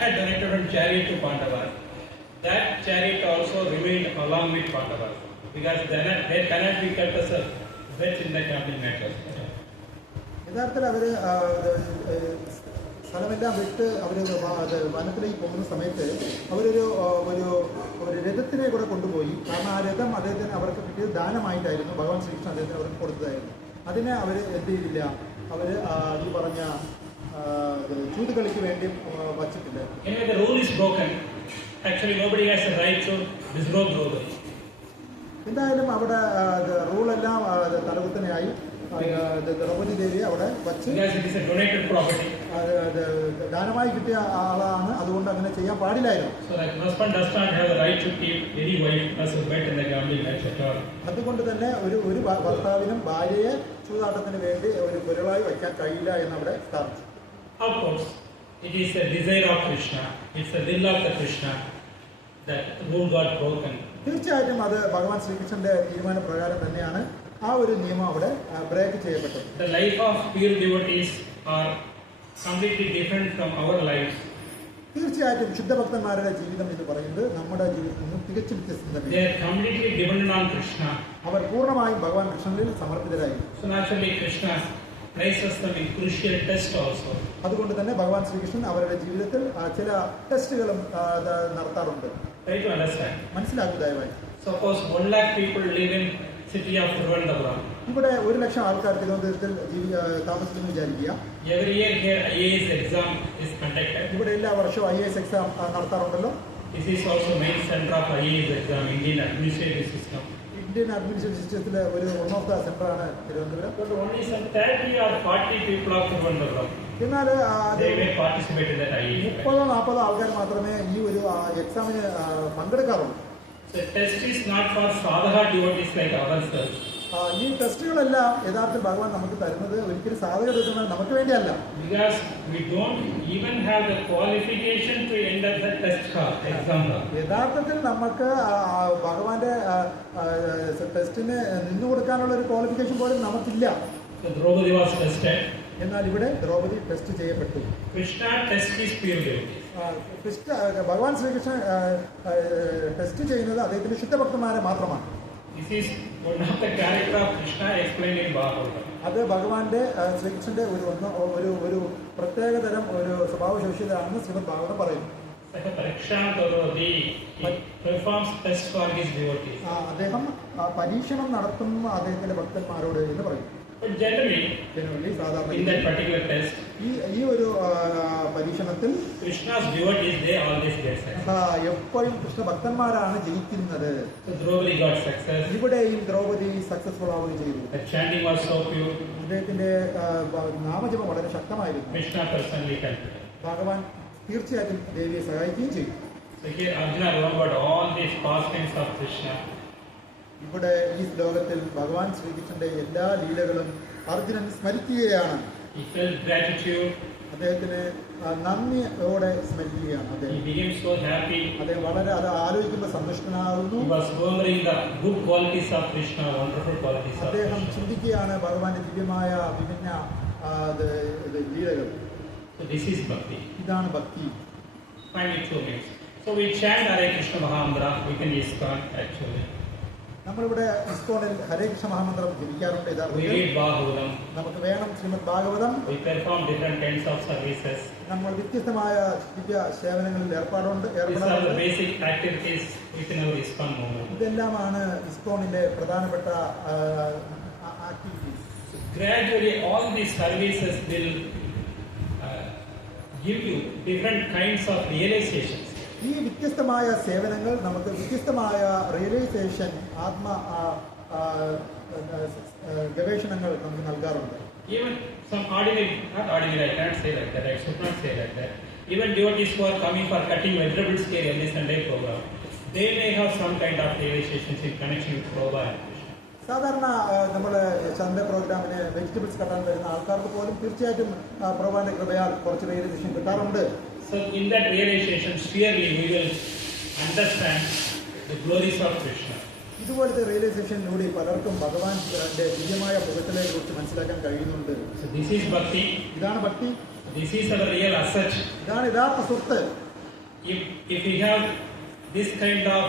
had donated one chariot to Pandavas. That chariot also remained along with Pandavas. Because they cannot be kept as a bet in the gambling matches. യഥാർത്ഥത്തിൽ അവര് സ്ഥലമെല്ലാം വിട്ട് അവർ വനത്തിലേക്ക് പോകുന്ന സമയത്ത് അവരൊരു രഥത്തിനെ കൂടെ കൊണ്ടുപോയി. കാരണം ആ രഥം അദ്ദേഹത്തിന് അവർക്ക് കിട്ടിയത് ദാനമായിട്ടായിരുന്നു. ഭഗവാൻ ശ്രീകൃഷ്ണൻ അദ്ദേഹത്തിന് അവർക്ക് കൊടുത്തതായിരുന്നു. അതിനെ അവർ എന്ത് ചെയ്തില്ല, അവർ ഈ പറഞ്ഞ ചൂതുകളിക്ക് വേണ്ടി വച്ചിട്ടില്ല. Anyway, the rule is broken. Actually, nobody has a right to disrobe Draupadi. എന്തായാലും അവിടെ റൂളെല്ലാം തലകുത്തനെയായി. ദ്രൗപദി ദേവി അവിടെ വച്ച് ദാനമായി കിട്ടിയ ആളാണ്, അതുകൊണ്ട് അങ്ങനെ ചെയ്യാൻ പാടില്ലായിരുന്നു. അതുകൊണ്ട് തന്നെ ഒരു ഭർത്താവിനും ഭാര്യയെ ചൂതാട്ടത്തിന് വേണ്ടി ഒരു പൊരുളായി വയ്ക്കാൻ കഴിയില്ല എന്നവിടെ സ്ഥാപിച്ചു. It is a desire of Krishna. It's a will of the Krishna that rule got broken. തീർച്ചയായിട്ടും അത് ഭഗവാൻ ശ്രീകൃഷ്ണന്റെ തീരുമാനപ്രകാരം തന്നെയാണ് ആ ഒരു നിയമം അവിടെ ബ്രേക്ക് ചെയ്യപ്പെട്ടത്. The life of pure devotees are completely different from our lives. തീർച്ചയായിട്ടും ശുദ്ധഭക്തന്മാരുടെ ജീവിതം എന്ന് പറയുന്നത് നമ്മുടെ ജീവിതത്തിൽ നിന്നും തികച്ചും വ്യത്യസ്തം They തന്നെ. are completely dependent on Krishna. അവർ പൂർണ്ണമായും ഭഗവാൻ കൃഷ്ണനിൽ സമർപ്പിതരായി. So naturally, Krishna places them in crucial test also. അതുകൊണ്ട് തന്നെ ഭഗവാൻ ശ്രീകൃഷ്ണൻ അവരുടെ ജീവിതത്തിൽ ചില ടെസ്റ്റുകളും നടത്താറുണ്ട്. Try to understand. മനസ്സിലാക്കൂ ദയവായി. Suppose 1 lakh people live in city of Trivandrum. ഇവിടെ 1,00,000 ആൾക്കാർ തിരുവനന്തപുരത്തിൽ താമസിക്കുന്നു വിചാരിക്കുക. Every year here IAS exam is conducted. ഇവിടെ എല്ലാ വർഷവും IAS എക്സാം നടത്താറുണ്ടല്ലോ. This is also main center of IAS exam, Indian administrative system. Indian administrative സിസ്റ്റത്തിലെ ഒരു വൺ ഓഫ് ദ സെന്ററാണ് Thiruvananthapuram. But only some 30 or 40 people of Trivandrum, എന്നാൽ they may participate in that IAS. 30-40 ആൾക്കാർ മാത്രമേ ഈ ഒരു എക്സാമിന് പങ്കെടുക്കാറുള്ളൂ. The test is not for sadhaka devotees like ourselves. ഈ ടെസ്റ്റുകളെല്ലാം യഥാർത്ഥത്തിൽ ഭഗവാൻ നമുക്ക് തരുന്നത് ഒരിക്കലും സാധക തരുന്നത് നമുക്ക് വേണ്ടിയല്ല. Because we don't even have the qualification to enter the test hall, exam hall. യഥാർത്ഥത്തിൽ നമുക്ക് ഭഗവാന്റെ ടെസ്റ്റിന് നിന്നു കൊടുക്കാനുള്ള ഒരു ക്വാളിഫിക്കേഷൻ പോലും നമുക്കില്ല. So Draupadi was tested. എന്നാൽ ഇവിടെ ദ്രൗപദി ടെസ്റ്റ് ചെയ്യപ്പെട്ടു. Krishna test is pure devotees. ഭഗവാൻ ശ്രീകൃഷ്ണൻ ടെസ്റ്റ് ചെയ്യുന്നത് അദ്ദേഹത്തിന്റെ ശുദ്ധഭക്തന്മാരെ മാത്രമാണ്. This is one of the character of Krishna explained in Bhagavatam. അത് ഭഗവാന്റെ ശ്രീകൃഷ്ണന്റെ ഒരു പ്രത്യേക തരം ഒരു സ്വഭാവശേഷിയാണെന്ന് ശ്രീമദ് ഭാഗവതം പറയുന്നു. He performs test for his devotees. അദ്ദേഹം പരീക്ഷണം നടത്തുന്ന അദ്ദേഹത്തിന്റെ ഭക്തന്മാരോട് എന്ന് പറയും. But generally, സാധാരണ in that particular test, ഈ ഒരു പരീക്ഷണത്തിൽ Krishna's devotees, they always get success. എപ്പോഴും കൃഷ്ണ ഭക്തന്മാരാണ് ജയിക്കുന്നത്. So Draupadi got success. ഇവിടെയും ദ്രൗപദി സക്സസ്ഫുൾ ആവുകയും ചെയ്തു. The chanting was so pure. അദ്ദേഹത്തിന്റെ നാമജപം വളരെ ശക്തമായിരുന്നു. Krishna personally helped. ഭഗവാൻ തീർച്ചയായിട്ടും ദേവിയെ സഹായിക്കുകയും ചെയ്തു. So here Arjuna remembered all these pastimes of Krishna. ഇവിടെ ഈ ശ്ലോകത്തിൽ ഭഗവാൻ ശ്രീകൃഷ്ണന്റെ എല്ലാ ലീലകളും അർജുനൻ സ്മരിക്കുകയാണ്. He felt gratitude. അദ്ദേഹത്തിന് നന്ദിയോടെ സ്മരിക്കുകയാണ്. He അദ്ദേഹം became so happy. അദ്ദേഹം വളരെ അത് ആലോചിക്കുമ്പോൾ സന്തോഷനാകുന്നു. He was remembering the good qualities of Krishna, wonderful qualities of അദ്ദേഹം Krishna. ചിന്തിക്കുകയാണ് ഭഗവാന്റെ ദിവ്യമായ വിഭിന്ന ലീലകൾ. So this is bhakti. ഇതാണ് ഭക്തി. Find it 2 minutes. So we chant Hare Krishna Mahamandra within ISKCON actually. നമ്മളിവിടെ ഇസ്കോണിൽ ഹരേ കൃഷ്ണ മഹാമന്ത്രം ജപിക്കാറുണ്ട്. We യഥാർത്ഥത്തിൽ read Bhagavatam. നമുക്ക് വേണം Shrimad Bhagavatam. We perform different kinds of services. നമ്മൾ വ്യത്യസ്തമായ ദിവ്യ സേവനങ്ങളിൽ These are the ഏർപ്പെടാറുണ്ട്. basic activities within our ISKCON movement. ഇതെല്ലാമാണ് ഇസ്കോണിലെ പ്രധാനപ്പെട്ട activities. Gradually all these services will give you different kinds of realizations. ഈ വ്യത്യസ്തമായ സേവനങ്ങൾ നമുക്ക് വ്യത്യസ്തമായ റിയലൈസേഷൻ ഗവേഷണങ്ങൾ നമുക്ക് നൽകാറുണ്ട്. Even some ordinary, not ordinary, I can't say like that, I should not say like that. Even devotees who are coming for cutting vegetables here in this Sunday program, they may have some kind of realizations in connection with Prabhupada and Krishna. സാധാരണ നമ്മൾ Sunday പ്രോഗ്രാമിന് vegetables കട്ടാൻ വരുന്ന ആൾക്കാർക്ക് പോലും തീർച്ചയായിട്ടും പ്രഭുവിന്റെ കൃപയാൽ കുറച്ച് റിയലൈസേഷൻ കിട്ടാറുണ്ട്. So in that realization, surely we will understand the glories of Krishna. ഇതുപോലത്തെ റിയലൈസേഷനിലൂടെ പലർക്കും ഭഗവാന്റെ ദിവ്യമായ മുഖത്തിനെ കുറിച്ച് മനസ്സിലാക്കാൻ കഴിയുന്നുണ്ട്. So this is bhakti. ഇതാണ് ഭക്തി. This is our real asset. ഇതാണ് യഥാർത്ഥ സ്വത്ത്. If we have this kind of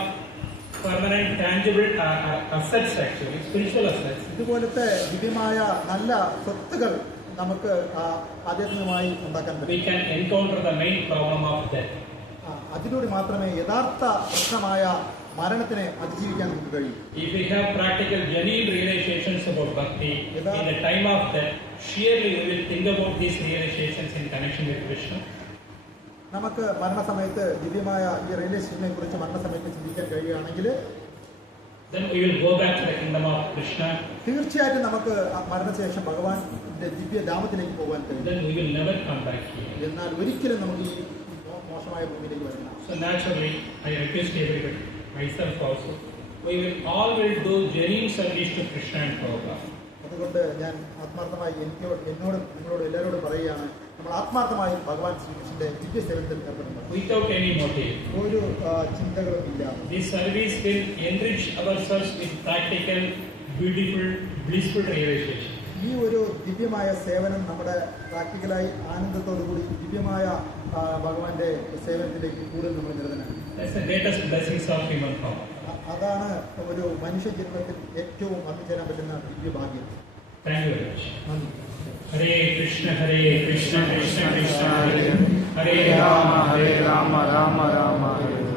permanent, tangible assets, actually spiritual assets, ഇതുപോലത്തെ ദിവ്യമായ നല്ല സ്വത്തുകൾ നമുക്ക് ആധ്യാത്മികമായി ഉണ്ടാക്കാൻ we പറ്റും. can encounter the main problem of death. അതിലൂടെ മാത്രമേ യഥാർത്ഥ പ്രശ്നമായ മരണത്തിനെ അതിജീവിക്കാൻ നമുക്ക് കഴിയും. If we have practical, genuine realizations about bhakti in the time of death, surely we will think about these realizations in connection with Krishna. നമുക്ക് മരണസമയത്ത് ദിവ്യമായ ഈ റിയലൈസേഷനെ കുറിച്ച് മരണസമയത്ത് ചിന്തിക്കാൻ കഴിയുകയാണെങ്കിൽ then we will go back to the kingdom of Krishna. തീർച്ചയായിട്ടും നമുക്ക് മരണശേഷം ഭഗവാന്റെ ദിവ്യ ധാമത്തിലേക്ക് പോകാൻ കഴിയും. Then we will never come back here. എന്നാൽ ഒരിക്കലും നമുക്ക് ഈ മോശമായ ഭൂമിയിലേക്ക് വരില്ല. So naturally, I request everybody, myself also, we will all will do genuine service to Krishna and Prabhupada. അതുകൊണ്ട് ഞാൻ ആത്മാർത്ഥമായി എന്നോട് നിങ്ങളോട് എല്ലാവരോടും പറയുകയാണ്, നമ്മൾ ആത്മാർത്ഥമായി ഭഗവാൻ ശ്രീകൃഷ്ണന്റെ ദിവ്യ സേവനത്തിൽ ഏർപ്പെടുന്നത് Without any motive. ഒരു ചിന്തകളും ഇല്ല. This service will enrich ourselves with practical, beautiful, blissful realization. ഈ ഈ ഒരു ദിവ്യമായ സേവനം നമ്മുടെ പ്രാക്ടിക്കലായി ആനന്ദത്തോടുകൂടി ദിവ്യമായ ഭഗവാന്റെ സേവനത്തിലേക്ക് കൂടുതൽ നമ്മൾ നിരതനാണ്. That's the greatest blessings of human form. അതാണ് ഒരു മനുഷ്യ ജന്മത്തിൽ ഏറ്റവും വന്നുചേരാൻ പറ്റുന്ന ദിവ്യഭാഗ്യം. Thank you very much. നന്ദി. Hare Krishna Krishna Krishna Hare Hare Hare Rama Rama Rama Hare